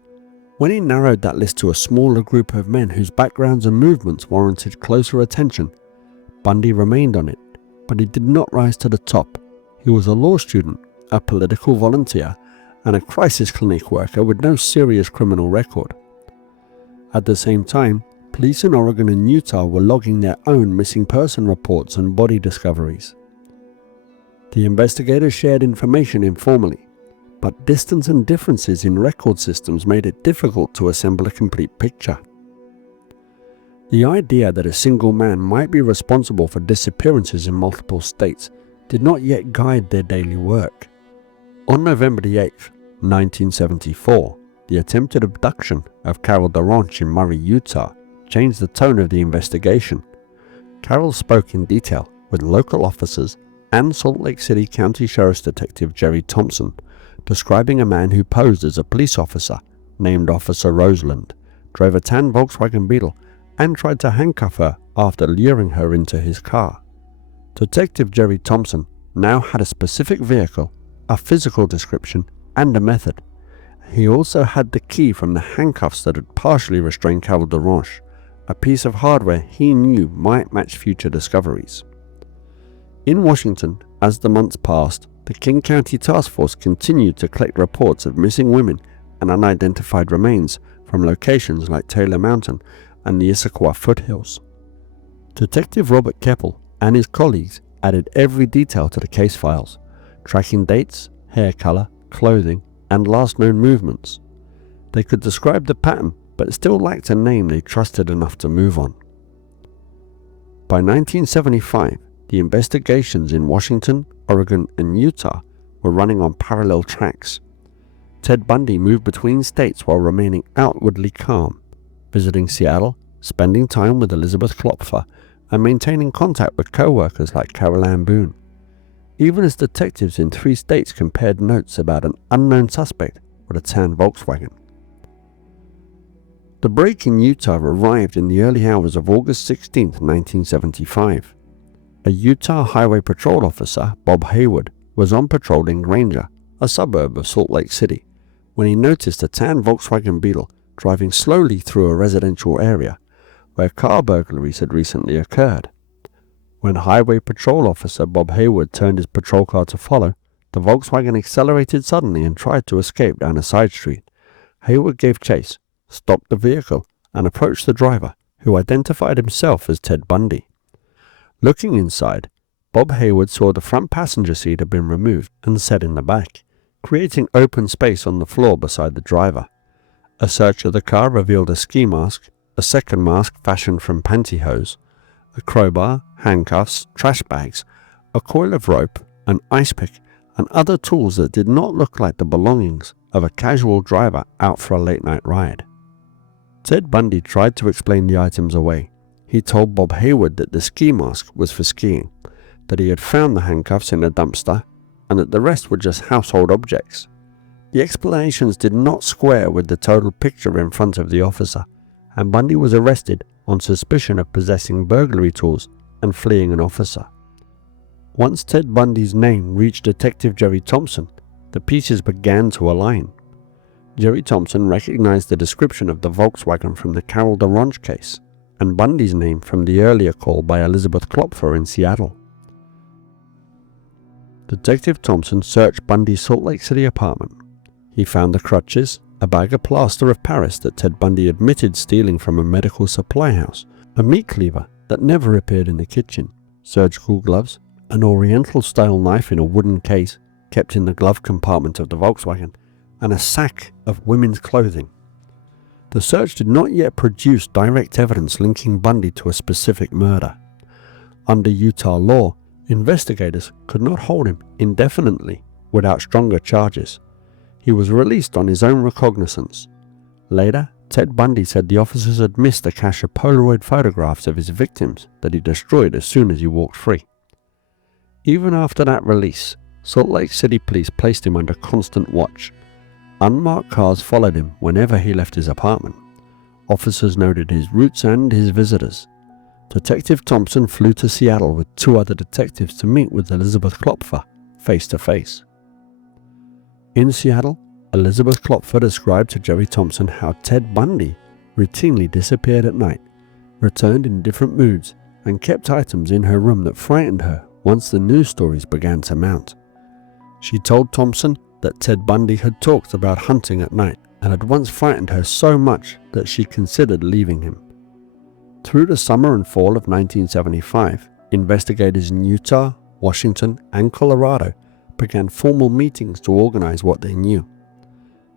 When he narrowed that list to a smaller group of men whose backgrounds and movements warranted closer attention, Bundy remained on it, but he did not rise to the top. He was a law student, a political volunteer, and a crisis clinic worker with no serious criminal record. At the same time, police in Oregon and Utah were logging their own missing person reports and body discoveries. The investigators shared information informally, but distance and differences in record systems made it difficult to assemble a complete picture. The idea that a single man might be responsible for disappearances in multiple states did not yet guide their daily work. On November 8, 1974, the attempted abduction of Carol DeRanche in Murray, Utah, changed the tone of the investigation. Carol spoke in detail with local officers and Salt Lake City County Sheriff's Detective Jerry Thompson, describing a man who posed as a police officer named Officer Roseland, drove a tan Volkswagen Beetle, and tried to handcuff her after luring her into his car. Detective Jerry Thompson now had a specific vehicle, a physical description, and a method. He also had the key from the handcuffs that had partially restrained Carol DeRanche, a piece of hardware he knew might match future discoveries. In Washington, as the months passed, the King County Task Force continued to collect reports of missing women and unidentified remains from locations like Taylor Mountain and the Issaquah foothills. Detective Robert Keppel and his colleagues added every detail to the case files, tracking dates, hair color, clothing, and last known movements. They could describe the pattern, but still lacked a name they trusted enough to move on. By 1975, the investigations in Washington, Oregon, and Utah were running on parallel tracks. Ted Bundy moved between states while remaining outwardly calm, visiting Seattle, spending time with Elizabeth Klopfer, and maintaining contact with co-workers like Carol Ann Boone. even as detectives in 3 states compared notes about an unknown suspect with a tan Volkswagen. The break in Utah arrived in the early hours of August 16, 1975. A Utah Highway Patrol officer, Bob Hayward, was on patrol in Granger, a suburb of Salt Lake City, when he noticed a tan Volkswagen Beetle driving slowly through a residential area where car burglaries had recently occurred. When Highway Patrol Officer Bob Hayward turned his patrol car to follow, the Volkswagen accelerated suddenly and tried to escape down a side street. Hayward gave chase, stopped the vehicle, and approached the driver, who identified himself as Ted Bundy. Looking inside, Bob Hayward saw the front passenger seat had been removed and set in the back, creating open space on the floor beside the driver. A search of the car revealed a ski mask, a second mask fashioned from pantyhose, a crowbar, handcuffs, trash bags, a coil of rope, an ice pick, and other tools that did not look like the belongings of a casual driver out for a late-night ride. Ted Bundy tried to explain the items away. He told Bob Hayward that the ski mask was for skiing, that he had found the handcuffs in a dumpster, and that the rest were just household objects. The explanations did not square with the total picture in front of the officer, and Bundy was arrested on suspicion of possessing burglary tools and fleeing an officer. Once Ted Bundy's name reached Detective Jerry Thompson, the pieces began to align. Jerry Thompson recognized the description of the Volkswagen from the Carol DeRonch case, and Bundy's name from the earlier call by Elizabeth Klopfer in Seattle. Detective Thompson searched Bundy's Salt Lake City apartment. He found the crutches, a bag of plaster of Paris that Ted Bundy admitted stealing from a medical supply house, a meat cleaver that never appeared in the kitchen, surgical gloves, an Oriental-style knife in a wooden case kept in the glove compartment of the Volkswagen, and a sack of women's clothing. The search did not yet produce direct evidence linking Bundy to a specific murder. Under Utah law, investigators could not hold him indefinitely without stronger charges. He was released on his own recognizance. Later, Ted Bundy said the officers had missed a cache of Polaroid photographs of his victims that he destroyed as soon as he walked free. Even after that release, Salt Lake City police placed him under constant watch. Unmarked cars followed him whenever he left his apartment. Officers noted his routes and his visitors. Detective Thompson flew to Seattle with 2 other detectives to meet with Elizabeth Klopfer face to face. In Seattle, Elizabeth Klopfer described to Jerry Thompson how Ted Bundy routinely disappeared at night, returned in different moods, and kept items in her room that frightened her once the news stories began to mount. She told Thompson that Ted Bundy had talked about hunting at night and had once frightened her so much that she considered leaving him. Through the summer and fall of 1975, investigators in Utah, Washington, and Colorado began formal meetings to organize what they knew.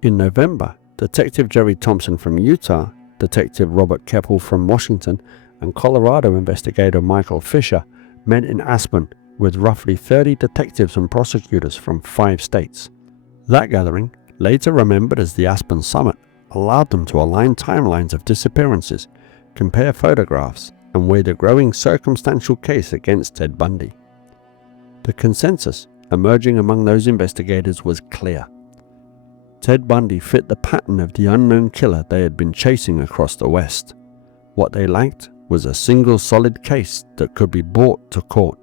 In November, Detective Jerry Thompson from Utah, Detective Robert Keppel from Washington, and Colorado investigator Michael Fisher met in Aspen with roughly 30 detectives and prosecutors from 5 states. That gathering, later remembered as the Aspen Summit, allowed them to align timelines of disappearances, compare photographs, and weigh the growing circumstantial case against Ted Bundy. The consensus emerging among those investigators was clear. Ted Bundy fit the pattern of the unknown killer they had been chasing across the West. What they lacked was a single solid case that could be brought to court.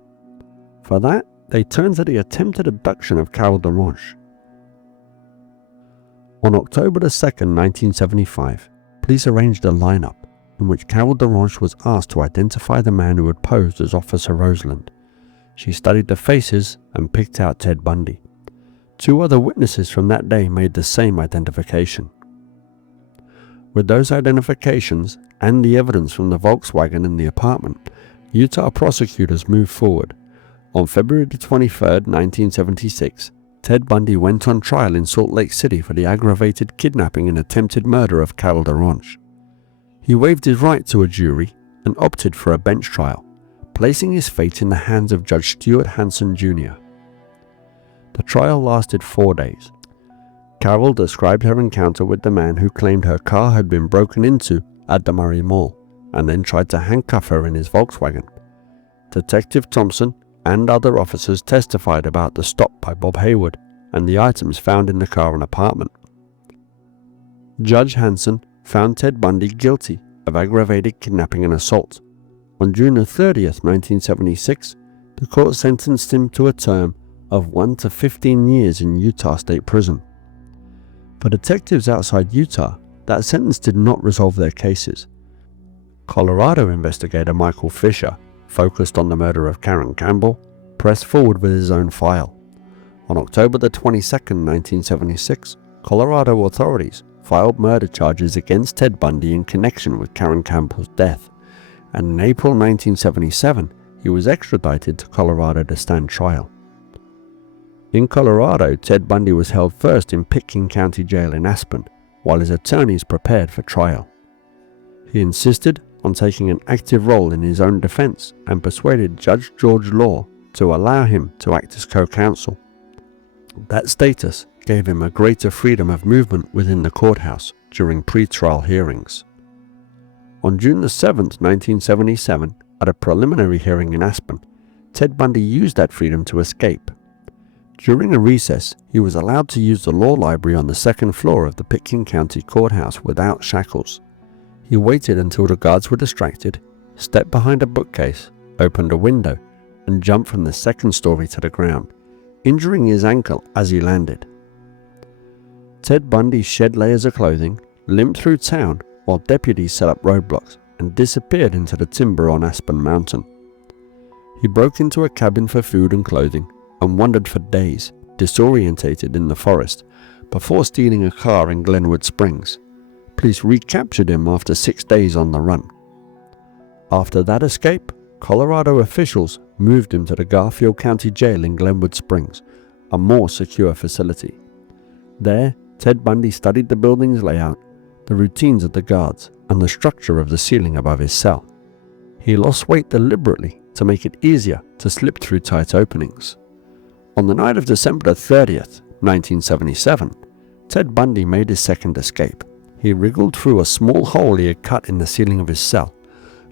For that, they turned to the attempted abduction of Carol DeRonch. On October 2, 1975, police arranged a lineup in which Carol DeRonch was asked to identify the man who had posed as Officer Roseland. She studied the faces and picked out Ted Bundy. 2 other witnesses from that day made the same identification. With those identifications and the evidence from the Volkswagen in the apartment, Utah prosecutors moved forward. On February 23, 1976, Ted Bundy went on trial in Salt Lake City for the aggravated kidnapping and attempted murder of Carol DeRonch. He waived his right to a jury and opted for a bench trial, placing his fate in the hands of Judge Stuart Hanson Jr. The trial lasted 4 days. Carol described her encounter with the man who claimed her car had been broken into at the Murray Mall and then tried to handcuff her in his Volkswagen. Detective Thompson and other officers testified about the stop by Bob Haywood and the items found in the car and apartment. Judge Hanson found Ted Bundy guilty of aggravated kidnapping and assault. On June 30th, 1976, the court sentenced him to a term of 1 to 15 years in Utah State Prison. For detectives outside Utah, that sentence did not resolve their cases. Colorado investigator Michael Fisher, focused on the murder of Karen Campbell, pressed forward with his own file. On October 22nd, 1976, Colorado authorities filed murder charges against Ted Bundy in connection with Karen Campbell's death, and in April 1977, he was extradited to Colorado to stand trial. In Colorado, Ted Bundy was held first in Pitkin County Jail in Aspen, while his attorneys prepared for trial. He insisted on taking an active role in his own defense and persuaded Judge George Law to allow him to act as co-counsel. That status gave him a greater freedom of movement within the courthouse during pre-trial hearings. On June 7, 1977, at a preliminary hearing in Aspen, Ted Bundy used that freedom to escape. During a recess, he was allowed to use the law library on the second floor of the Pitkin County Courthouse without shackles. He waited until the guards were distracted, stepped behind a bookcase, opened a window, and jumped from the second story to the ground, injuring his ankle as he landed. Ted Bundy shed layers of clothing, limped through town while deputies set up roadblocks, and disappeared into the timber on Aspen Mountain. He broke into a cabin for food and clothing and wandered for days, disorientated in the forest, before stealing a car in Glenwood Springs. Police recaptured him after 6 days on the run. After that escape, Colorado officials moved him to the Garfield County Jail in Glenwood Springs, a more secure facility. There, Ted Bundy studied the building's layout, the routines of the guards, and the structure of the ceiling above his cell. He lost weight deliberately to make it easier to slip through tight openings. On the night of December 30th, 1977, Ted Bundy made his second escape. He wriggled through a small hole he had cut in the ceiling of his cell,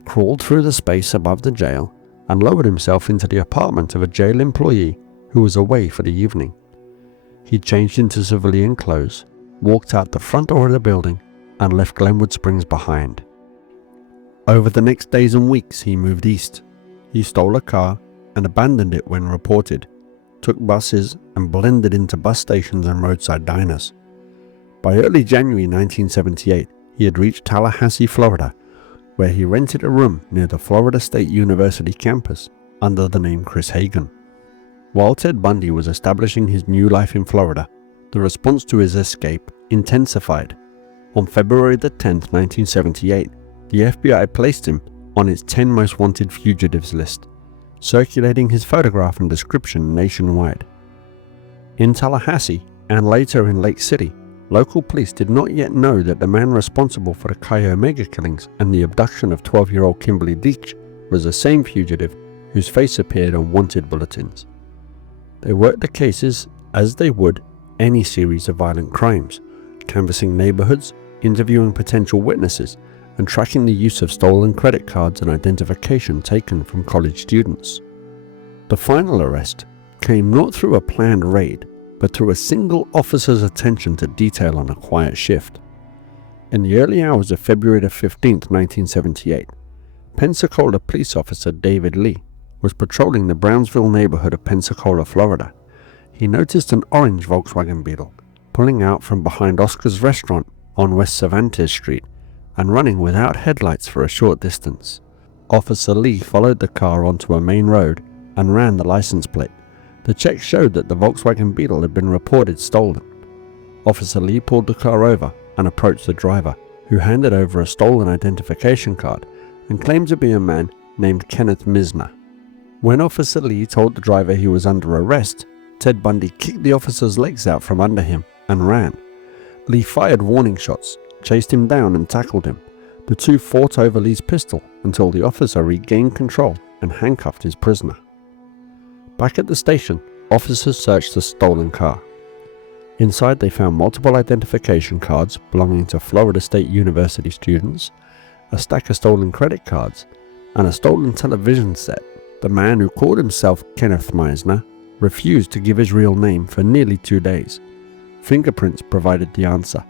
crawled through the space above the jail, and lowered himself into the apartment of a jail employee who was away for the evening. He changed into civilian clothes, walked out the front door of the building, and left Glenwood Springs behind. Over the next days and weeks, he moved east. He stole a car and abandoned it when reported, took buses, and blended into bus stations and roadside diners. By early January 1978, he had reached Tallahassee, Florida, where he rented a room near the Florida State University campus under the name Chris Hagen. While Ted Bundy was establishing his new life in Florida, the response to his escape intensified. On February 10, 1978, the FBI placed him on its 10 most wanted fugitives list, circulating his photograph and description nationwide. In Tallahassee, and later in Lake City, local police did not yet know that the man responsible for the Chi Omega killings and the abduction of 12-year-old Kimberly Deitch was the same fugitive whose face appeared on wanted bulletins. They worked the cases as they would any series of violent crimes, canvassing neighborhoods, interviewing potential witnesses, and tracking the use of stolen credit cards and identification taken from college students. The final arrest came not through a planned raid, but through a single officer's attention to detail on a quiet shift. In the early hours of February 15, 1978, Pensacola police officer David Lee was patrolling the Brownsville neighborhood of Pensacola, Florida. He noticed an orange Volkswagen Beetle pulling out from behind Oscar's restaurant on West Cervantes Street and running without headlights for a short distance. Officer Lee followed the car onto a main road and ran the license plate. The check showed that the Volkswagen Beetle had been reported stolen. Officer Lee pulled the car over and approached the driver, who handed over a stolen identification card and claimed to be a man named Kenneth Misner. When Officer Lee told the driver he was under arrest, Ted Bundy kicked the officer's legs out from under him and ran. Lee fired warning shots, chased him down and tackled him. The two fought over Lee's pistol until the officer regained control and handcuffed his prisoner. Back at the station, officers searched the stolen car. Inside, they found multiple identification cards belonging to Florida State University students, a stack of stolen credit cards, and a stolen television set. The man, who called himself Kenneth Meisner, refused to give his real name for nearly 2 days. Fingerprints provided the answer.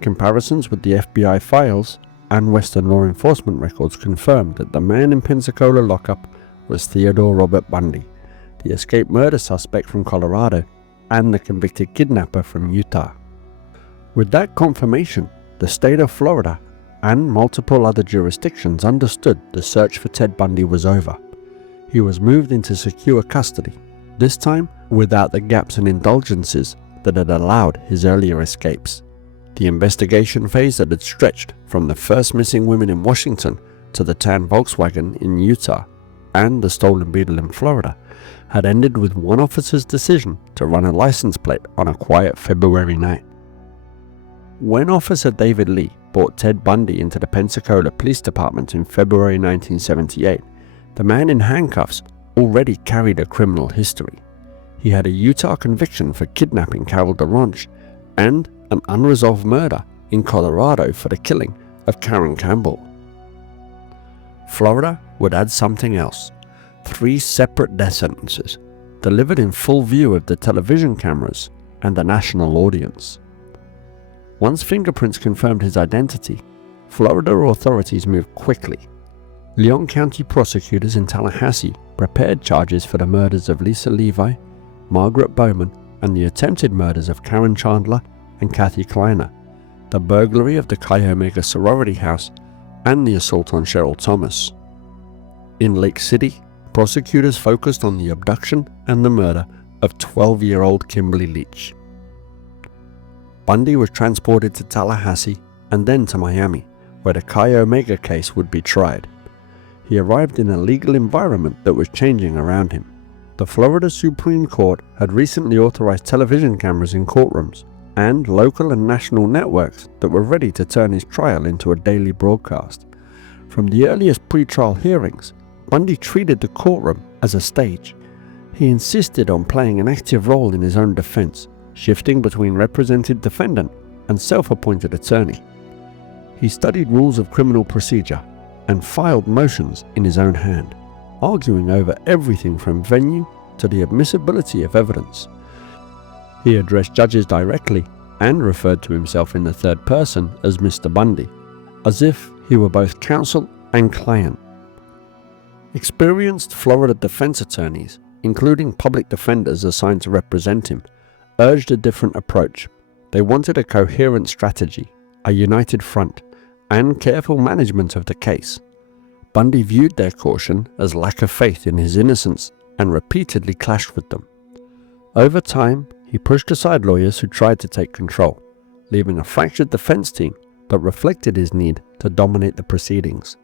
Comparisons with the FBI files and Western law enforcement records confirmed that the man in Pensacola lockup was Theodore Robert Bundy, the escaped murder suspect from Colorado and the convicted kidnapper from Utah. With that confirmation, the state of Florida and multiple other jurisdictions understood the search for Ted Bundy was over. He was moved into secure custody, this time without the gaps and indulgences that had allowed his earlier escapes. The investigation phase that had stretched from the first missing women in Washington to the tan Volkswagen in Utah and the stolen Beetle in Florida had ended with one officer's decision to run a license plate on a quiet February night. When Officer David Lee brought Ted Bundy into the Pensacola Police Department in February 1978, the man in handcuffs already carried a criminal history. He had a Utah conviction for kidnapping Carol DeRonch and an unresolved murder in Colorado for the killing of Karen Campbell. Florida would add something else: 3 separate death sentences, delivered in full view of the television cameras and the national audience. Once fingerprints confirmed his identity, Florida authorities moved quickly. Leon County prosecutors in Tallahassee prepared charges for the murders of Lisa Levi, Margaret Bowman, and the attempted murders of Karen Chandler and Kathy Kleiner, the burglary of the Chi Omega sorority house, and the assault on Cheryl Thomas. In Lake City, prosecutors focused on the abduction and the murder of 12-year-old Kimberly Leach. Bundy was transported to Tallahassee and then to Miami, where the Chi Omega case would be tried. He arrived in a legal environment that was changing around him. The Florida Supreme Court had recently authorized television cameras in courtrooms and local and national networks that were ready to turn his trial into a daily broadcast. From the earliest pre-trial hearings, Bundy treated the courtroom as a stage. He insisted on playing an active role in his own defense, shifting between represented defendant and self-appointed attorney. He studied rules of criminal procedure and filed motions in his own hand, arguing over everything from venue to the admissibility of evidence. He addressed judges directly and referred to himself in the third person as Mr. Bundy, as if he were both counsel and client. Experienced Florida defense attorneys, including public defenders assigned to represent him, urged a different approach. They wanted a coherent strategy, a united front, and careful management of the case. Bundy viewed their caution as lack of faith in his innocence and repeatedly clashed with them. Over time, he pushed aside lawyers who tried to take control, leaving a fractured defense team that reflected his need to dominate the proceedings.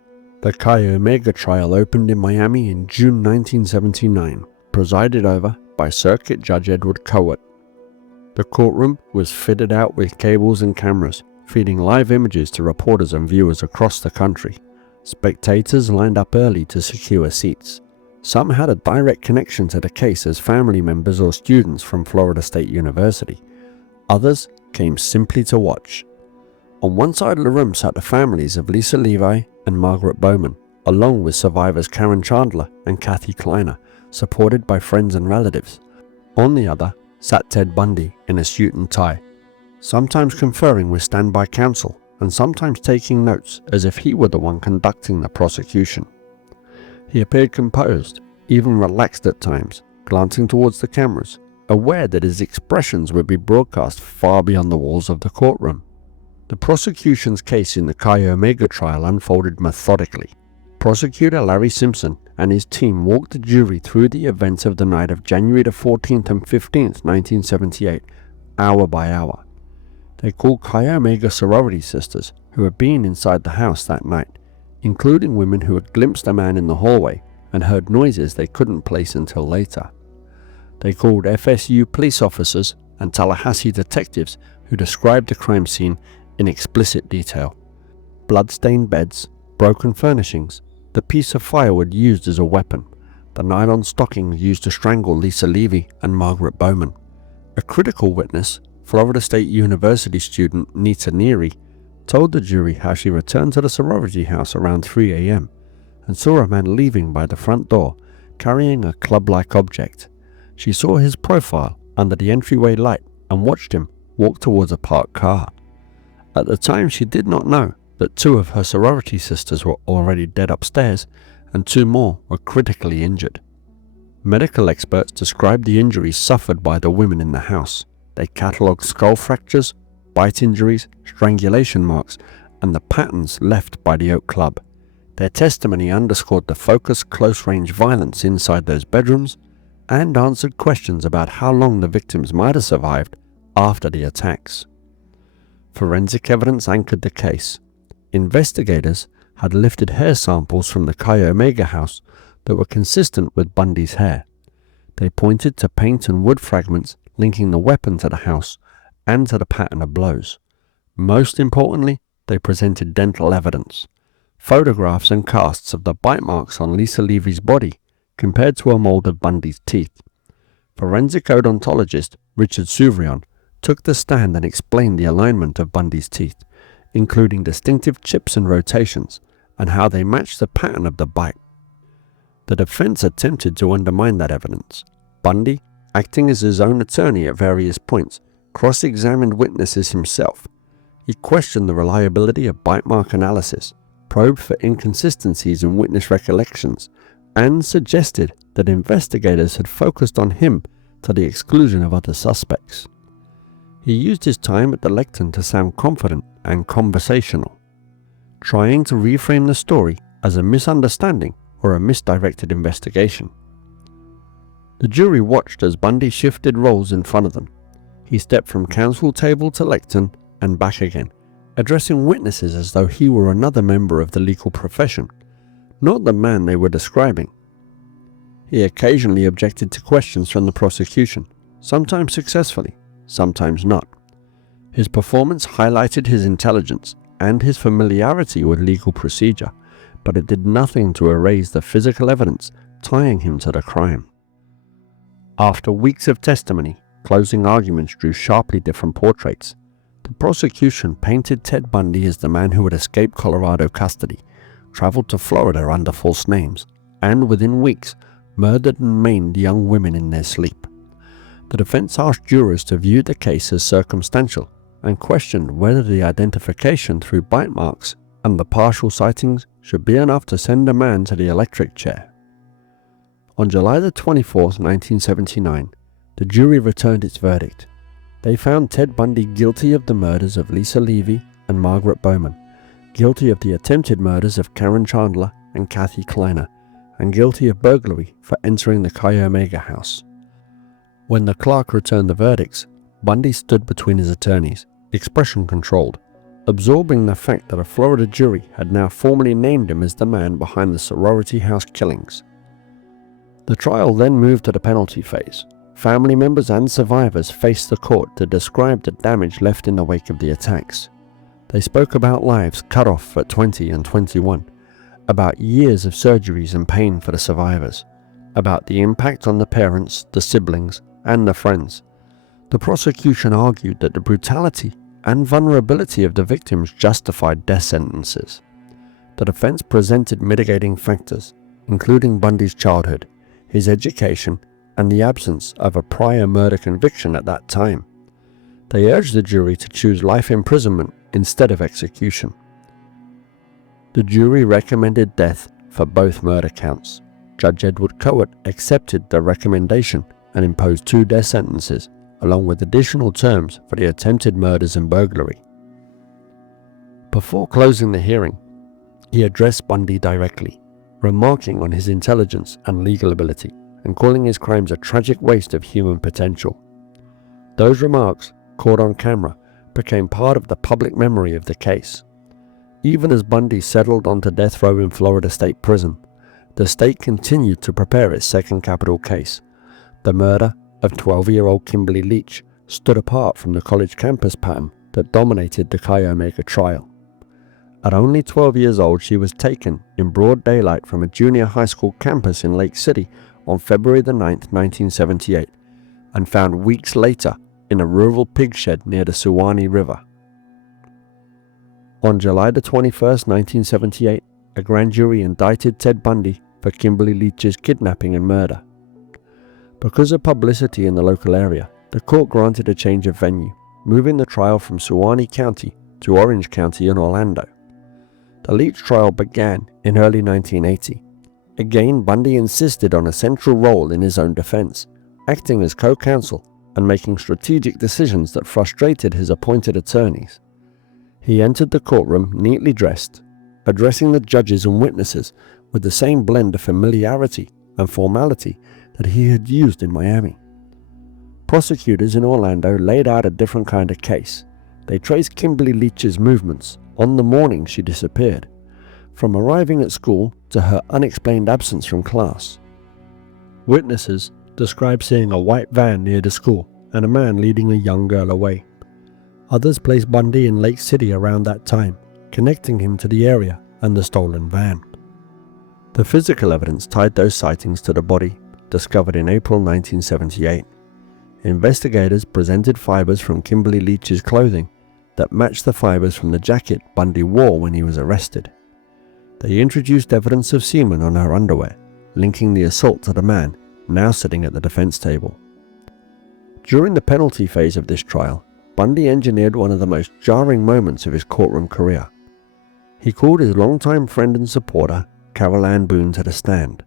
The Chi Omega trial opened in Miami in June 1979, presided over by Circuit Judge Edward Cowart. The courtroom was fitted out with cables and cameras, feeding live images to reporters and viewers across the country. Spectators lined up early to secure seats. Some had a direct connection to the case as family members or students from Florida State University. Others came simply to watch. On one side of the room sat the families of Lisa Levi and Margaret Bowman, along with survivors Karen Chandler and Kathy Kleiner, supported by friends and relatives. On the other sat Ted Bundy in a suit and tie, sometimes conferring with standby counsel and sometimes taking notes as if he were the one conducting the prosecution. He appeared composed, even relaxed at times, glancing towards the cameras, aware that his expressions would be broadcast far beyond the walls of the courtroom. The prosecution's case in the Chi Omega trial unfolded methodically. Prosecutor Larry Simpson and his team walked the jury through the events of the night of January the 14th and 15th, 1978, hour by hour. They called Chi Omega sorority sisters who had been inside the house that night, including women who had glimpsed a man in the hallway and heard noises they couldn't place until later. They called FSU police officers and Tallahassee detectives who described the crime scene in explicit detail. Blood-stained beds, broken furnishings, the piece of firewood used as a weapon, the nylon stockings used to strangle Lisa Levy and Margaret Bowman. A critical witness, Florida State University student Nita Neary, told the jury how she returned to the sorority house around 3 a.m. and saw a man leaving by the front door, carrying a club-like object. She saw his profile under the entryway light and watched him walk towards a parked car. At the time, she did not know that 2 of her sorority sisters were already dead upstairs and 2 more were critically injured. Medical experts described the injuries suffered by the women in the house. They catalogued skull fractures, bite injuries, strangulation marks, and the patterns left by the Oak Club. Their testimony underscored the focused close-range violence inside those bedrooms and answered questions about how long the victims might have survived after the attacks. Forensic evidence anchored the case. Investigators had lifted hair samples from the Chi Omega house that were consistent with Bundy's hair. They pointed to paint and wood fragments linking the weapon to the house and to the pattern of blows. Most importantly, they presented dental evidence, photographs and casts of the bite marks on Lisa Levy's body compared to a mold of Bundy's teeth. Forensic odontologist Richard Souvrion took the stand and explained the alignment of Bundy's teeth, including distinctive chips and rotations, and how they matched the pattern of the bite. The defense attempted to undermine that evidence. Bundy, acting as his own attorney at various points, cross-examined witnesses himself. He questioned the reliability of bite mark analysis, probed for inconsistencies in witness recollections, and suggested that investigators had focused on him to the exclusion of other suspects. He used his time at the lectern to sound confident and conversational, trying to reframe the story as a misunderstanding or a misdirected investigation. The jury watched as Bundy shifted roles in front of them. He stepped from counsel table to lectern and back again, addressing witnesses as though he were another member of the legal profession, not the man they were describing. He occasionally objected to questions from the prosecution, sometimes successfully, sometimes not. His performance highlighted his intelligence and his familiarity with legal procedure, but it did nothing to erase the physical evidence tying him to the crime. After weeks of testimony, closing arguments drew sharply different portraits. The prosecution painted Ted Bundy as the man who had escaped Colorado custody, traveled to Florida under false names, and within weeks murdered and maimed young women in their sleep. The defense asked jurors to view the case as circumstantial and questioned whether the identification through bite marks and the partial sightings should be enough to send a man to the electric chair. On July 24, 1979, the jury returned its verdict. They found Ted Bundy guilty of the murders of Lisa Levy and Margaret Bowman, guilty of the attempted murders of Karen Chandler and Kathy Kleiner, and guilty of burglary for entering the Chi Omega house. When the clerk returned the verdicts, Bundy stood between his attorneys, expression controlled, absorbing the fact that a Florida jury had now formally named him as the man behind the sorority house killings. The trial then moved to the penalty phase. Family members and survivors faced the court to describe the damage left in the wake of the attacks. They spoke about lives cut off at 20 and 21, about years of surgeries and pain for the survivors, about the impact on the parents, the siblings, and the friends. The prosecution argued that the brutality and vulnerability of the victims justified death sentences. The defense presented mitigating factors, including Bundy's childhood, his education, and the absence of a prior murder conviction at that time. They urged the jury to choose life imprisonment instead of execution. The jury recommended death for both murder counts. Judge Edward Coates accepted the recommendation and imposed 2 death sentences, along with additional terms for the attempted murders and burglary. Before closing the hearing, he addressed Bundy directly, remarking on his intelligence and legal ability, and calling his crimes a tragic waste of human potential. Those remarks, caught on camera, became part of the public memory of the case. Even as Bundy settled onto death row in Florida State Prison, the state continued to prepare its second capital case. The murder of 12-year-old Kimberly Leach stood apart from the college campus pattern that dominated the Chi Omega trial. At only 12 years old, she was taken in broad daylight from a junior high school campus in Lake City on February 9, 1978, and found weeks later in a rural pig shed near the Suwannee River. On July 21, 1978, a grand jury indicted Ted Bundy for Kimberly Leach's kidnapping and murder. Because of publicity in the local area, the court granted a change of venue, moving the trial from Suwannee County to Orange County in Orlando. The Leach trial began in early 1980. Again, Bundy insisted on a central role in his own defense, acting as co-counsel and making strategic decisions that frustrated his appointed attorneys. He entered the courtroom neatly dressed, addressing the judges and witnesses with the same blend of familiarity and formality that he had used in Miami. Prosecutors in Orlando laid out a different kind of case. They traced Kimberly Leach's movements on the morning she disappeared, from arriving at school to her unexplained absence from class. Witnesses described seeing a white van near the school and a man leading a young girl away. Others placed Bundy in Lake City around that time, connecting him to the area and the stolen van. The physical evidence tied those sightings to the body, discovered in April 1978. Investigators presented fibers from Kimberly Leach's clothing that matched the fibers from the jacket Bundy wore when he was arrested. They introduced evidence of semen on her underwear, linking the assault to the man now sitting at the defense table. During the penalty phase of this trial, Bundy engineered one of the most jarring moments of his courtroom career. He called his longtime friend and supporter, Carol Ann Boone, to the stand.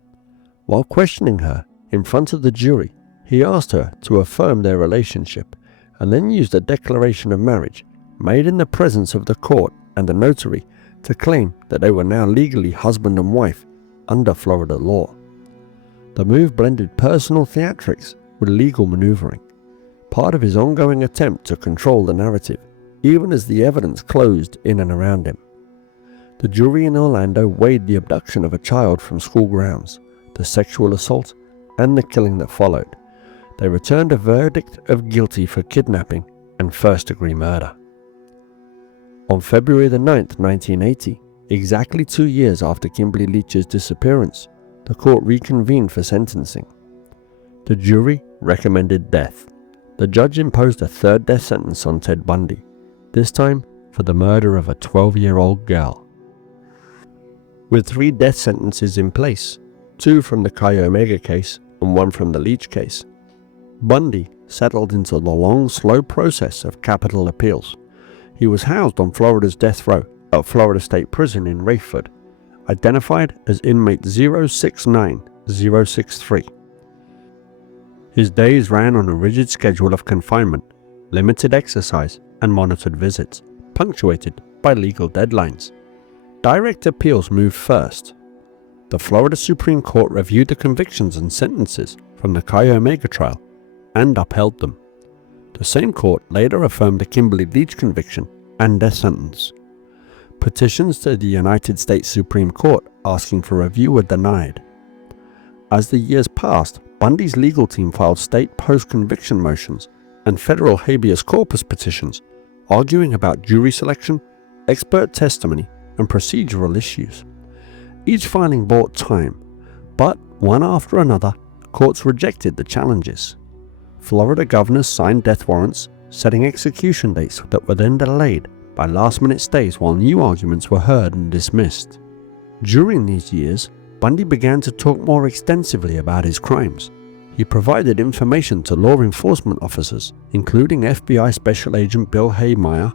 While questioning her in front of the jury, he asked her to affirm their relationship and then used a declaration of marriage made in the presence of the court and a notary to claim that they were now legally husband and wife under Florida law. The move blended personal theatrics with legal maneuvering, part of his ongoing attempt to control the narrative, even as the evidence closed in and around him. The jury in Orlando weighed the abduction of a child from school grounds, the sexual assault, and the killing that followed. They returned a verdict of guilty for kidnapping and first-degree murder. On February the 9th, 1980, exactly 2 years after Kimberly Leach's disappearance, the court reconvened for sentencing. The jury recommended death. The judge imposed a third death sentence on Ted Bundy, this time for the murder of a 12-year-old girl. With 3 death sentences in place, 2 from the Chi Omega case and 1 from the Leach case, Bundy settled into the long, slow process of capital appeals. He was housed on Florida's death row at Florida State Prison in Rayford, identified as inmate 069063. His days ran on a rigid schedule of confinement, limited exercise, and monitored visits, punctuated by legal deadlines. Direct appeals moved first. The Florida Supreme Court reviewed the convictions and sentences from the Chi Omega trial and upheld them. The same court later affirmed the Kimberly Leach conviction and death sentence. Petitions to the United States Supreme Court asking for review were denied. As the years passed, Bundy's legal team filed state post-conviction motions and federal habeas corpus petitions arguing about jury selection, expert testimony, and procedural issues. Each filing bought time, but one after another, courts rejected the challenges. Florida governors signed death warrants, setting execution dates that were then delayed by last-minute stays while new arguments were heard and dismissed. During these years, Bundy began to talk more extensively about his crimes. He provided information to law enforcement officers, including FBI Special Agent Bill Haymeyer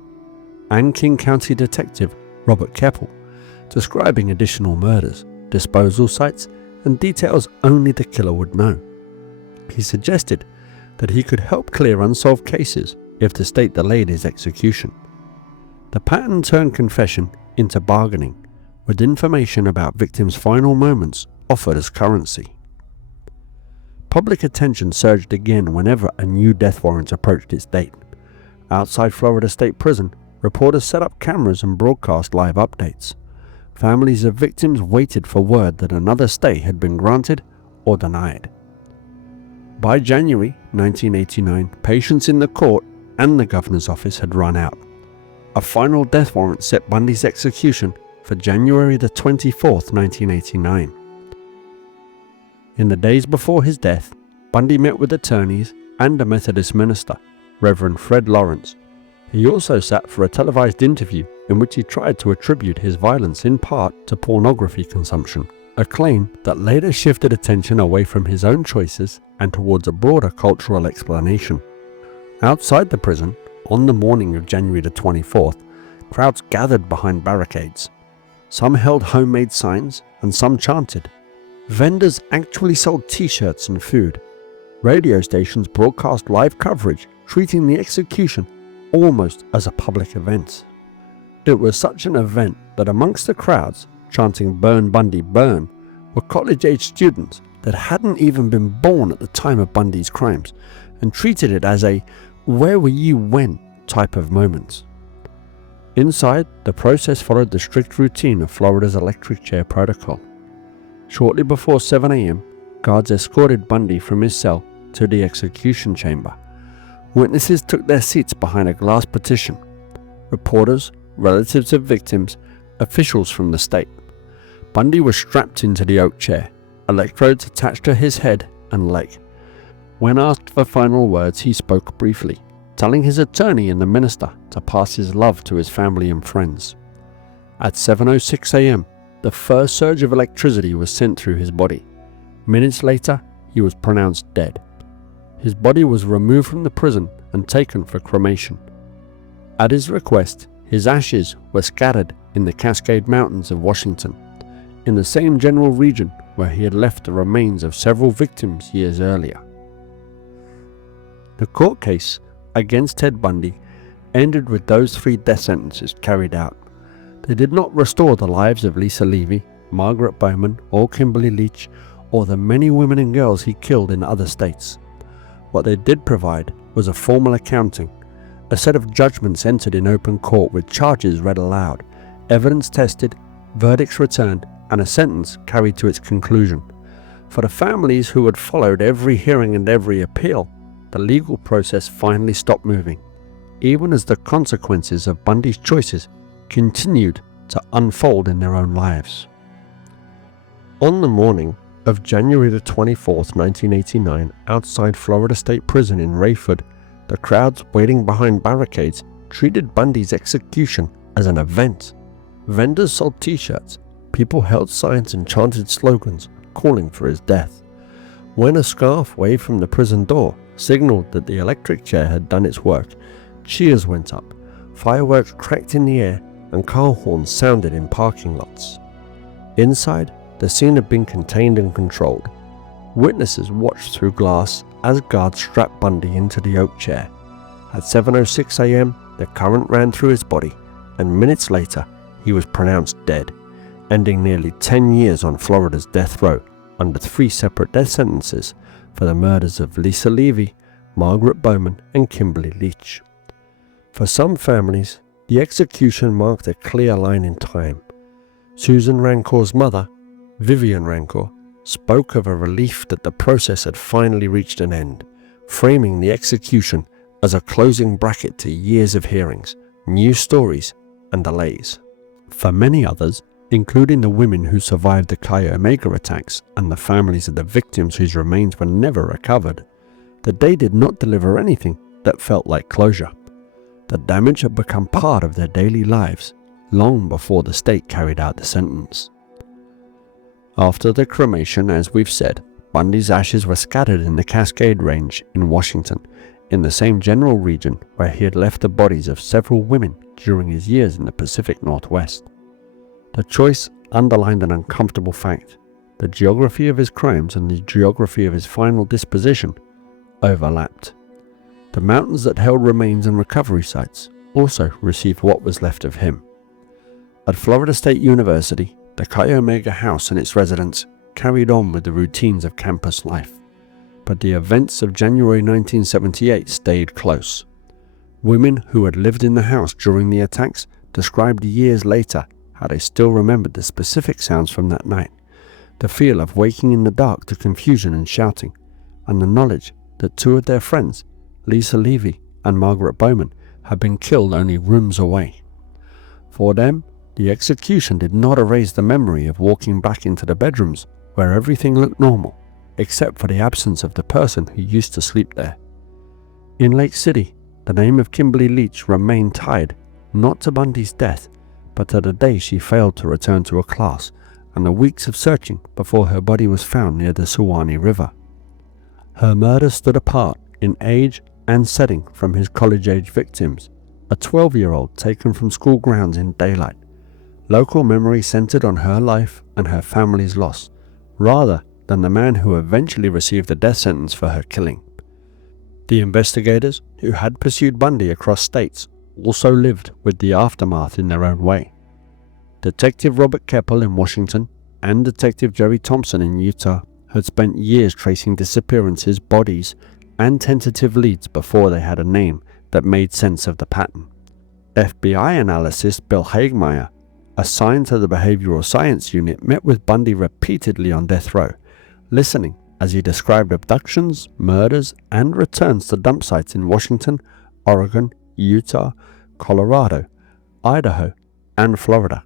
and King County Detective Robert Keppel, describing additional murders, disposal sites, and details only the killer would know. He suggested that he could help clear unsolved cases if the state delayed his execution. The pattern turned confession into bargaining, with information about victims' final moments offered as currency. Public attention surged again whenever a new death warrant approached its date. Outside Florida State Prison, reporters set up cameras and broadcast live updates. Families of victims waited for word that another stay had been granted or denied. By January 1989, patience in the court and the governor's office had run out. A final death warrant set Bundy's execution for January the 24th, 1989. In the days before his death, Bundy met with attorneys and a Methodist minister, Reverend Fred Lawrence. He also sat for a televised interview in which he tried to attribute his violence in part to pornography consumption. a claim that later shifted attention away from his own choices and towards a broader cultural explanation. Outside the prison, on the morning of January the 24th, crowds gathered behind barricades. Some held homemade signs and some chanted. Vendors actually sold t-shirts and food. Radio stations broadcast live coverage, treating the execution almost as a public event. It was such an event that amongst the crowds chanting "Burn Bundy, burn" were college-age students that hadn't even been born at the time of Bundy's crimes and treated it as a "where were you when" type of moment. Inside, the process followed the strict routine of Florida's electric chair protocol. Shortly before 7 a.m., guards escorted Bundy from his cell to the execution chamber. Witnesses took their seats behind a glass partition. Reporters, relatives of victims, officials from the state. Bundy was strapped into the oak chair, electrodes attached to his head and leg. When asked for final words, he spoke briefly, telling his attorney and the minister to pass his love to his family and friends. At 7:06 a.m., the first surge of electricity was sent through his body. Minutes later, he was pronounced dead. His body was removed from the prison and taken for cremation. At his request, his ashes were scattered in the Cascade Mountains of Washington, in the same general region where he had left the remains of several victims years earlier. The court case against Ted Bundy ended with those 3 death sentences carried out. They did not restore the lives of Lisa Levy, Margaret Bowman, or Kimberly Leach, or the many women and girls he killed in other states. What they did provide was a formal accounting, a set of judgments entered in open court with charges read aloud, evidence tested, verdicts returned, and a sentence carried to its conclusion. For the families who had followed every hearing and every appeal, the legal process finally stopped moving, even as the consequences of Bundy's choices continued to unfold in their own lives. On the morning of January the 24th, 1989, outside Florida State Prison in Rayford, the crowds waiting behind barricades treated Bundy's execution as an event. Vendors sold t-shirts, people held signs and chanted slogans calling for his death. When a scarf waved from the prison door signaled that the electric chair had done its work, cheers went up, fireworks cracked in the air, and car horns sounded in parking lots. Inside, the scene had been contained and controlled. Witnesses watched through glass as guards strapped Bundy into the oak chair. At 7:06 a.m., the current ran through his body, and minutes later, he was pronounced dead, ending nearly 10 years on Florida's death row under 3 separate death sentences for the murders of Lisa Levy, Margaret Bowman, and Kimberly Leach. For some families, the execution marked a clear line in time. Susan Rancor's mother, Vivian Rancor, spoke of a relief that the process had finally reached an end, framing the execution as a closing bracket to years of hearings, new stories, and delays. For many others, including the women who survived the Chi Omega attacks and the families of the victims whose remains were never recovered, the day did not deliver anything that felt like closure. The damage had become part of their daily lives long before the state carried out the sentence. After the cremation, as we've said, Bundy's ashes were scattered in the Cascade Range in Washington, in the same general region where he had left the bodies of several women during his years in the Pacific Northwest. The choice underlined an uncomfortable fact: the geography of his crimes and the geography of his final disposition overlapped. The mountains that held remains and recovery sites also received what was left of him. At Florida State University, the Chi Omega House and its residents carried on with the routines of campus life, but the events of January 1978 stayed close. Women who had lived in the house during the attacks described years later how they still remembered the specific sounds from that night, the feel of waking in the dark to confusion and shouting, and the knowledge that 2 of their friends, Lisa Levy and Margaret Bowman, had been killed only rooms away. For them, the execution did not erase the memory of walking back into the bedrooms where everything looked normal, except for the absence of the person who used to sleep there. In Lake City, the name of Kimberly Leach remained tied not to Bundy's death, but to the day she failed to return to a class and the weeks of searching before her body was found near the Suwannee River. Her murder stood apart in age and setting from his college-age victims, a 12-year-old taken from school grounds in daylight. Local memory centered on her life and her family's loss, rather than the man who eventually received a death sentence for her killing. The investigators who had pursued Bundy across states also lived with the aftermath in their own way. Detective Robert Keppel in Washington and Detective Jerry Thompson in Utah had spent years tracing disappearances, bodies, and tentative leads before they had a name that made sense of the pattern. FBI analyst Bill Hagmeyer, assigned to the Behavioral Science Unit, met with Bundy repeatedly on death row, listening as he described abductions, murders, and returns to dump sites in Washington, Oregon, Utah, Colorado, Idaho, and Florida.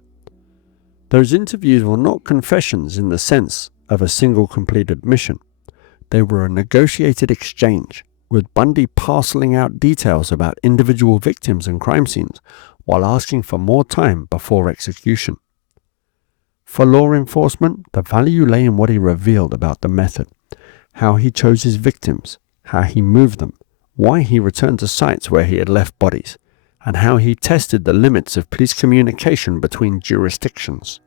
Those interviews were not confessions in the sense of a single completed mission. They were a negotiated exchange, with Bundy parceling out details about individual victims and crime scenes while asking for more time before execution. For law enforcement, the value lay in what he revealed about the method, how he chose his victims, how he moved them, why he returned to sites where he had left bodies, and how he tested the limits of police communication between jurisdictions.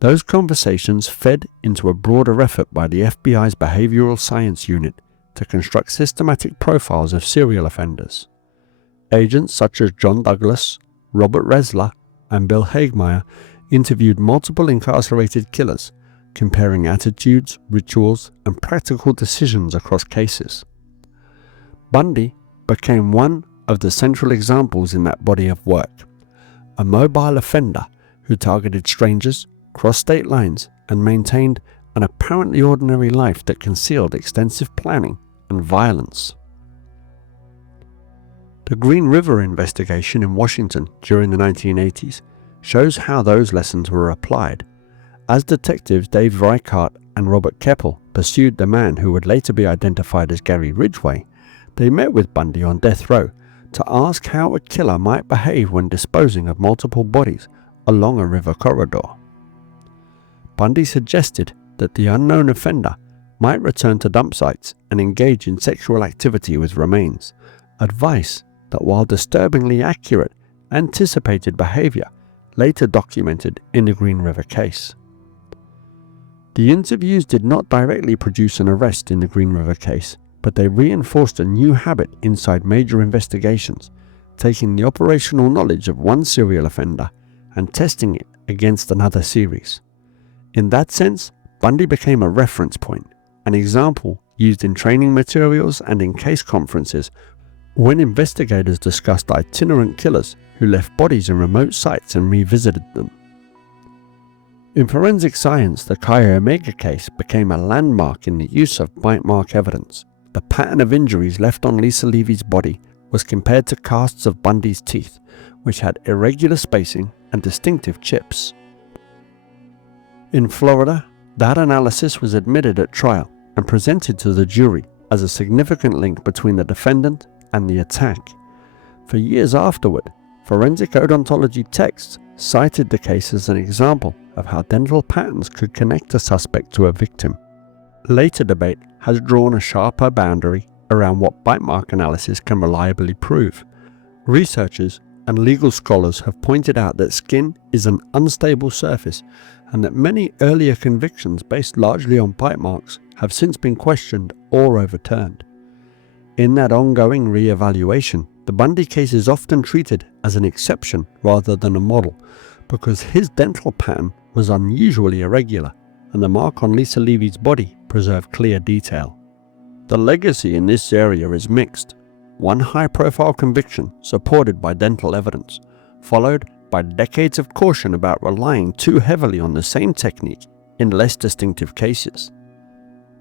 Those conversations fed into a broader effort by the FBI's Behavioral Science Unit to construct systematic profiles of serial offenders. Agents such as John Douglas, Robert Resler, and Bill Hagmeyer interviewed multiple incarcerated killers, comparing attitudes, rituals, and practical decisions across cases. Bundy became one of the central examples in that body of work, a mobile offender who targeted strangers, crossed state lines, and maintained an apparently ordinary life that concealed extensive planning and violence. The Green River investigation in Washington during the 1980s shows how those lessons were applied. As detectives Dave Reichart and Robert Keppel pursued the man who would later be identified as Gary Ridgway, they met with Bundy on death row to ask how a killer might behave when disposing of multiple bodies along a river corridor. Bundy suggested that the unknown offender might return to dump sites and engage in sexual activity with remains, advice that, while disturbingly accurate, anticipated behavior later documented in the Green River case. The interviews did not directly produce an arrest in the Green River case, but they reinforced a new habit inside major investigations, taking the operational knowledge of one serial offender and testing it against another series. In that sense, Bundy became a reference point, an example used in training materials and in case conferences when investigators discussed itinerant killers who left bodies in remote sites and revisited them. In forensic science, the Chi Omega case became a landmark in the use of bite mark evidence. The pattern of injuries left on Lisa Levy's body was compared to casts of Bundy's teeth, which had irregular spacing and distinctive chips. In Florida, that analysis was admitted at trial and presented to the jury as a significant link between the defendant and the attack. For years afterward, forensic odontology texts cited the case as an example of how dental patterns could connect a suspect to a victim. Later debate has drawn a sharper boundary around what bite mark analysis can reliably prove. Researchers and legal scholars have pointed out that skin is an unstable surface and that many earlier convictions based largely on bite marks have since been questioned or overturned. In that ongoing re-evaluation, the Bundy case is often treated as an exception rather than a model, because his dental pattern was unusually irregular and the mark on Lisa Levy's body preserved clear detail. The legacy in this area is mixed. One high-profile conviction supported by dental evidence, followed by decades of caution about relying too heavily on the same technique in less distinctive cases.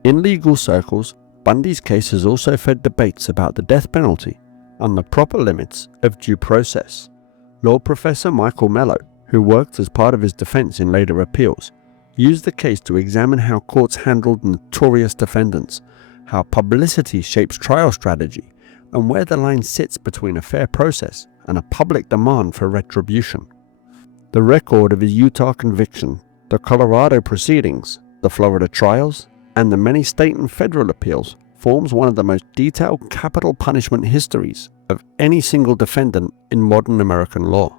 In legal circles, Bundy's case has also fed debates about the death penalty and the proper limits of due process. Law professor Michael Mello, who worked as part of his defense in later appeals, used the case to examine how courts handled notorious defendants, how publicity shapes trial strategy, and where the line sits between a fair process and a public demand for retribution. The record of his Utah conviction The Colorado proceedings, the Florida trials, and the many state and federal appeals forms one of the most detailed capital punishment histories of any single defendant in modern American law.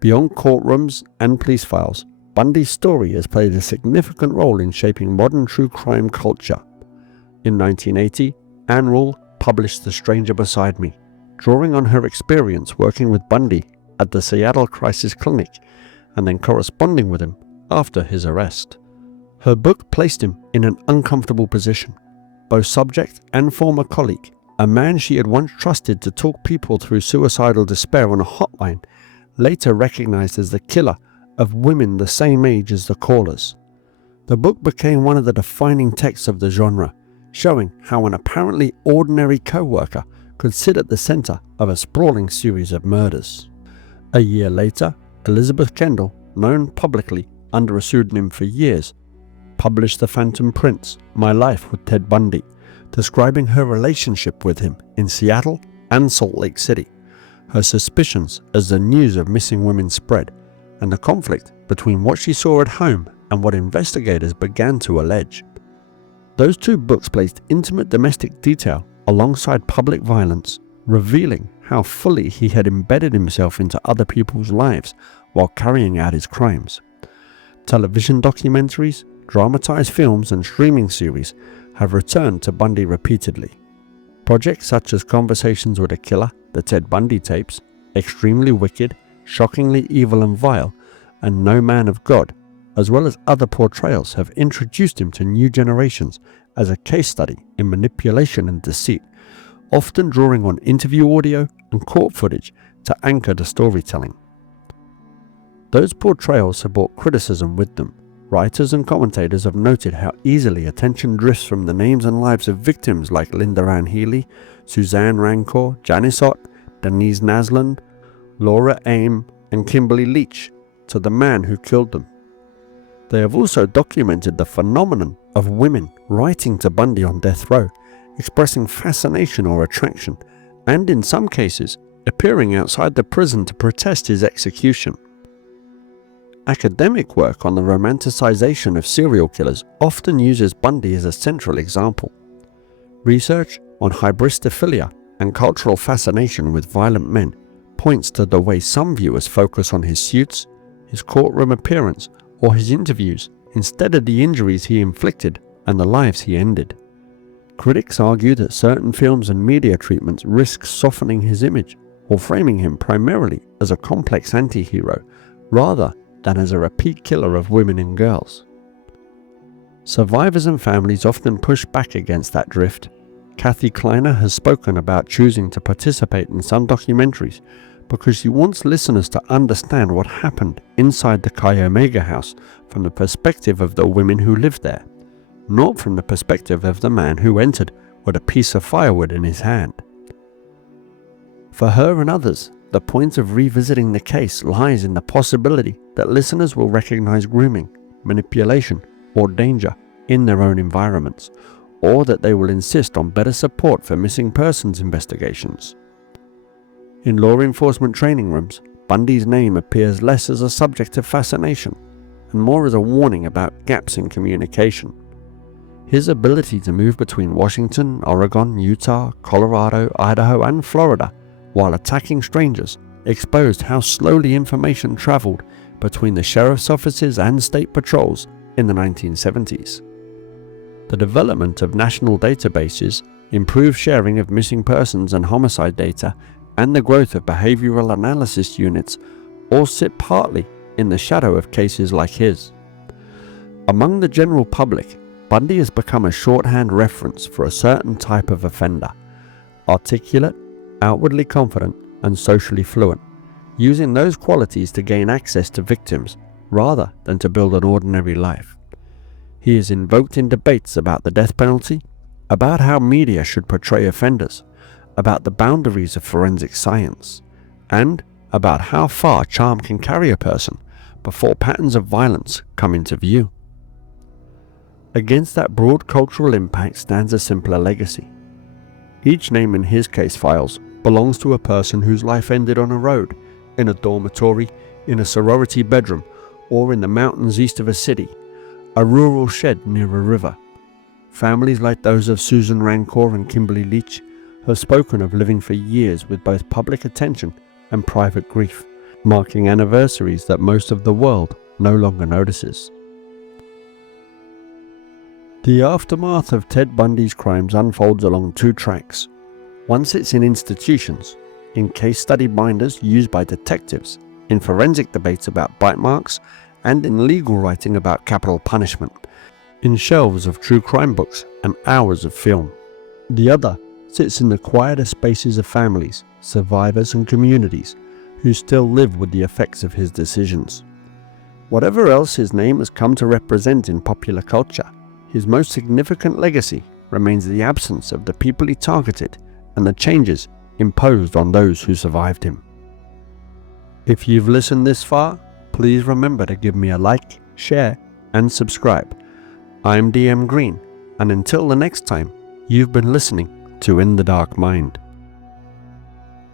Beyond courtrooms and police files, Bundy's story has played a significant role in shaping modern true crime culture. In 1980, Ann Rule published The Stranger Beside Me, drawing on her experience working with Bundy at the Seattle Crisis Clinic and then corresponding with him after his arrest. Her book placed him in an uncomfortable position. Both subject and former colleague, a man she had once trusted to talk people through suicidal despair on a hotline, later recognized as the killer of women the same age as the callers. The book became one of the defining texts of the genre, showing how an apparently ordinary co-worker could sit at the center of a sprawling series of murders. A year later, Elizabeth Kendall, known publicly under a pseudonym for years, published The Phantom Prince: My Life with Ted Bundy, describing her relationship with him in Seattle and Salt Lake City, her suspicions as the news of missing women spread, and the conflict between what she saw at home and what investigators began to allege. Those two books placed intimate domestic detail alongside public violence, revealing how fully he had embedded himself into other people's lives while carrying out his crimes. Television documentaries, dramatized films, and streaming series have returned to Bundy repeatedly. Projects such as Conversations with a Killer, the Ted Bundy tapes, Extremely Wicked, Shockingly Evil and Vile, and No Man of God, as well as other portrayals, have introduced him to new generations as a case study in manipulation and deceit, often drawing on interview audio and court footage to anchor the storytelling. Those portrayals have brought criticism with them. Writers and commentators have noted how easily attention drifts from the names and lives of victims like Linda Ann Healy, Suzanne Rancor, Janice Ott, Denise Naslund, Laura Aim, and Kimberly Leach to the man who killed them. They have also documented the phenomenon of women writing to Bundy on death row, expressing fascination or attraction, and in some cases, appearing outside the prison to protest his execution. Academic work on the romanticization of serial killers often uses Bundy as a central example. Research on hybristophilia and cultural fascination with violent men points to the way some viewers focus on his suits, his courtroom appearance, or his interviews instead of the injuries he inflicted and the lives he ended. Critics argue that certain films and media treatments risk softening his image or framing him primarily as a complex anti-hero rather than as a repeat killer of women and girls. Survivors and families often push back against that drift. Kathy Kleiner has spoken about choosing to participate in some documentaries because she wants listeners to understand what happened inside the Chi Omega house from the perspective of the women who lived there, not from the perspective of the man who entered with a piece of firewood in his hand. For her and others, the point of revisiting the case lies in the possibility that listeners will recognize grooming, manipulation, or danger in their own environments, or that they will insist on better support for missing persons investigations. In law enforcement training rooms, Bundy's name appears less as a subject of fascination and more as a warning about gaps in communication. His ability to move between Washington, Oregon, Utah, Colorado, Idaho, and Florida while attacking strangers exposed how slowly information traveled between the sheriff's offices and state patrols in the 1970s. The development of national databases, improved sharing of missing persons and homicide data, and the growth of behavioral analysis units all sit partly in the shadow of cases like his. Among the general public, Bundy has become a shorthand reference for a certain type of offender: articulate, outwardly confident, and socially fluent, using those qualities to gain access to victims rather than to build an ordinary life. He is invoked in debates about the death penalty, about how media should portray offenders, about the boundaries of forensic science, and about how far charm can carry a person before patterns of violence come into view. Against that broad cultural impact stands a simpler legacy. Each name in his case files belongs to a person whose life ended on a road, in a dormitory, in a sorority bedroom, or in the mountains east of a city, a rural shed near a river. Families like those of Susan Rancor and Kimberly Leach have spoken of living for years with both public attention and private grief, marking anniversaries that most of the world no longer notices. The aftermath of Ted Bundy's crimes unfolds along two tracks. One sits in institutions, in case study binders used by detectives, in forensic debates about bite marks, and in legal writing about capital punishment, in shelves of true crime books and hours of film. The other sits in the quieter spaces of families, survivors and communities who still live with the effects of his decisions. Whatever else his name has come to represent in popular culture, his most significant legacy remains the absence of the people he targeted and the changes imposed on those who survived him. If you've listened this far, please remember to give me a like, share, and subscribe. I'm DM Green, and until the next time, you've been listening to In the Dark Mind.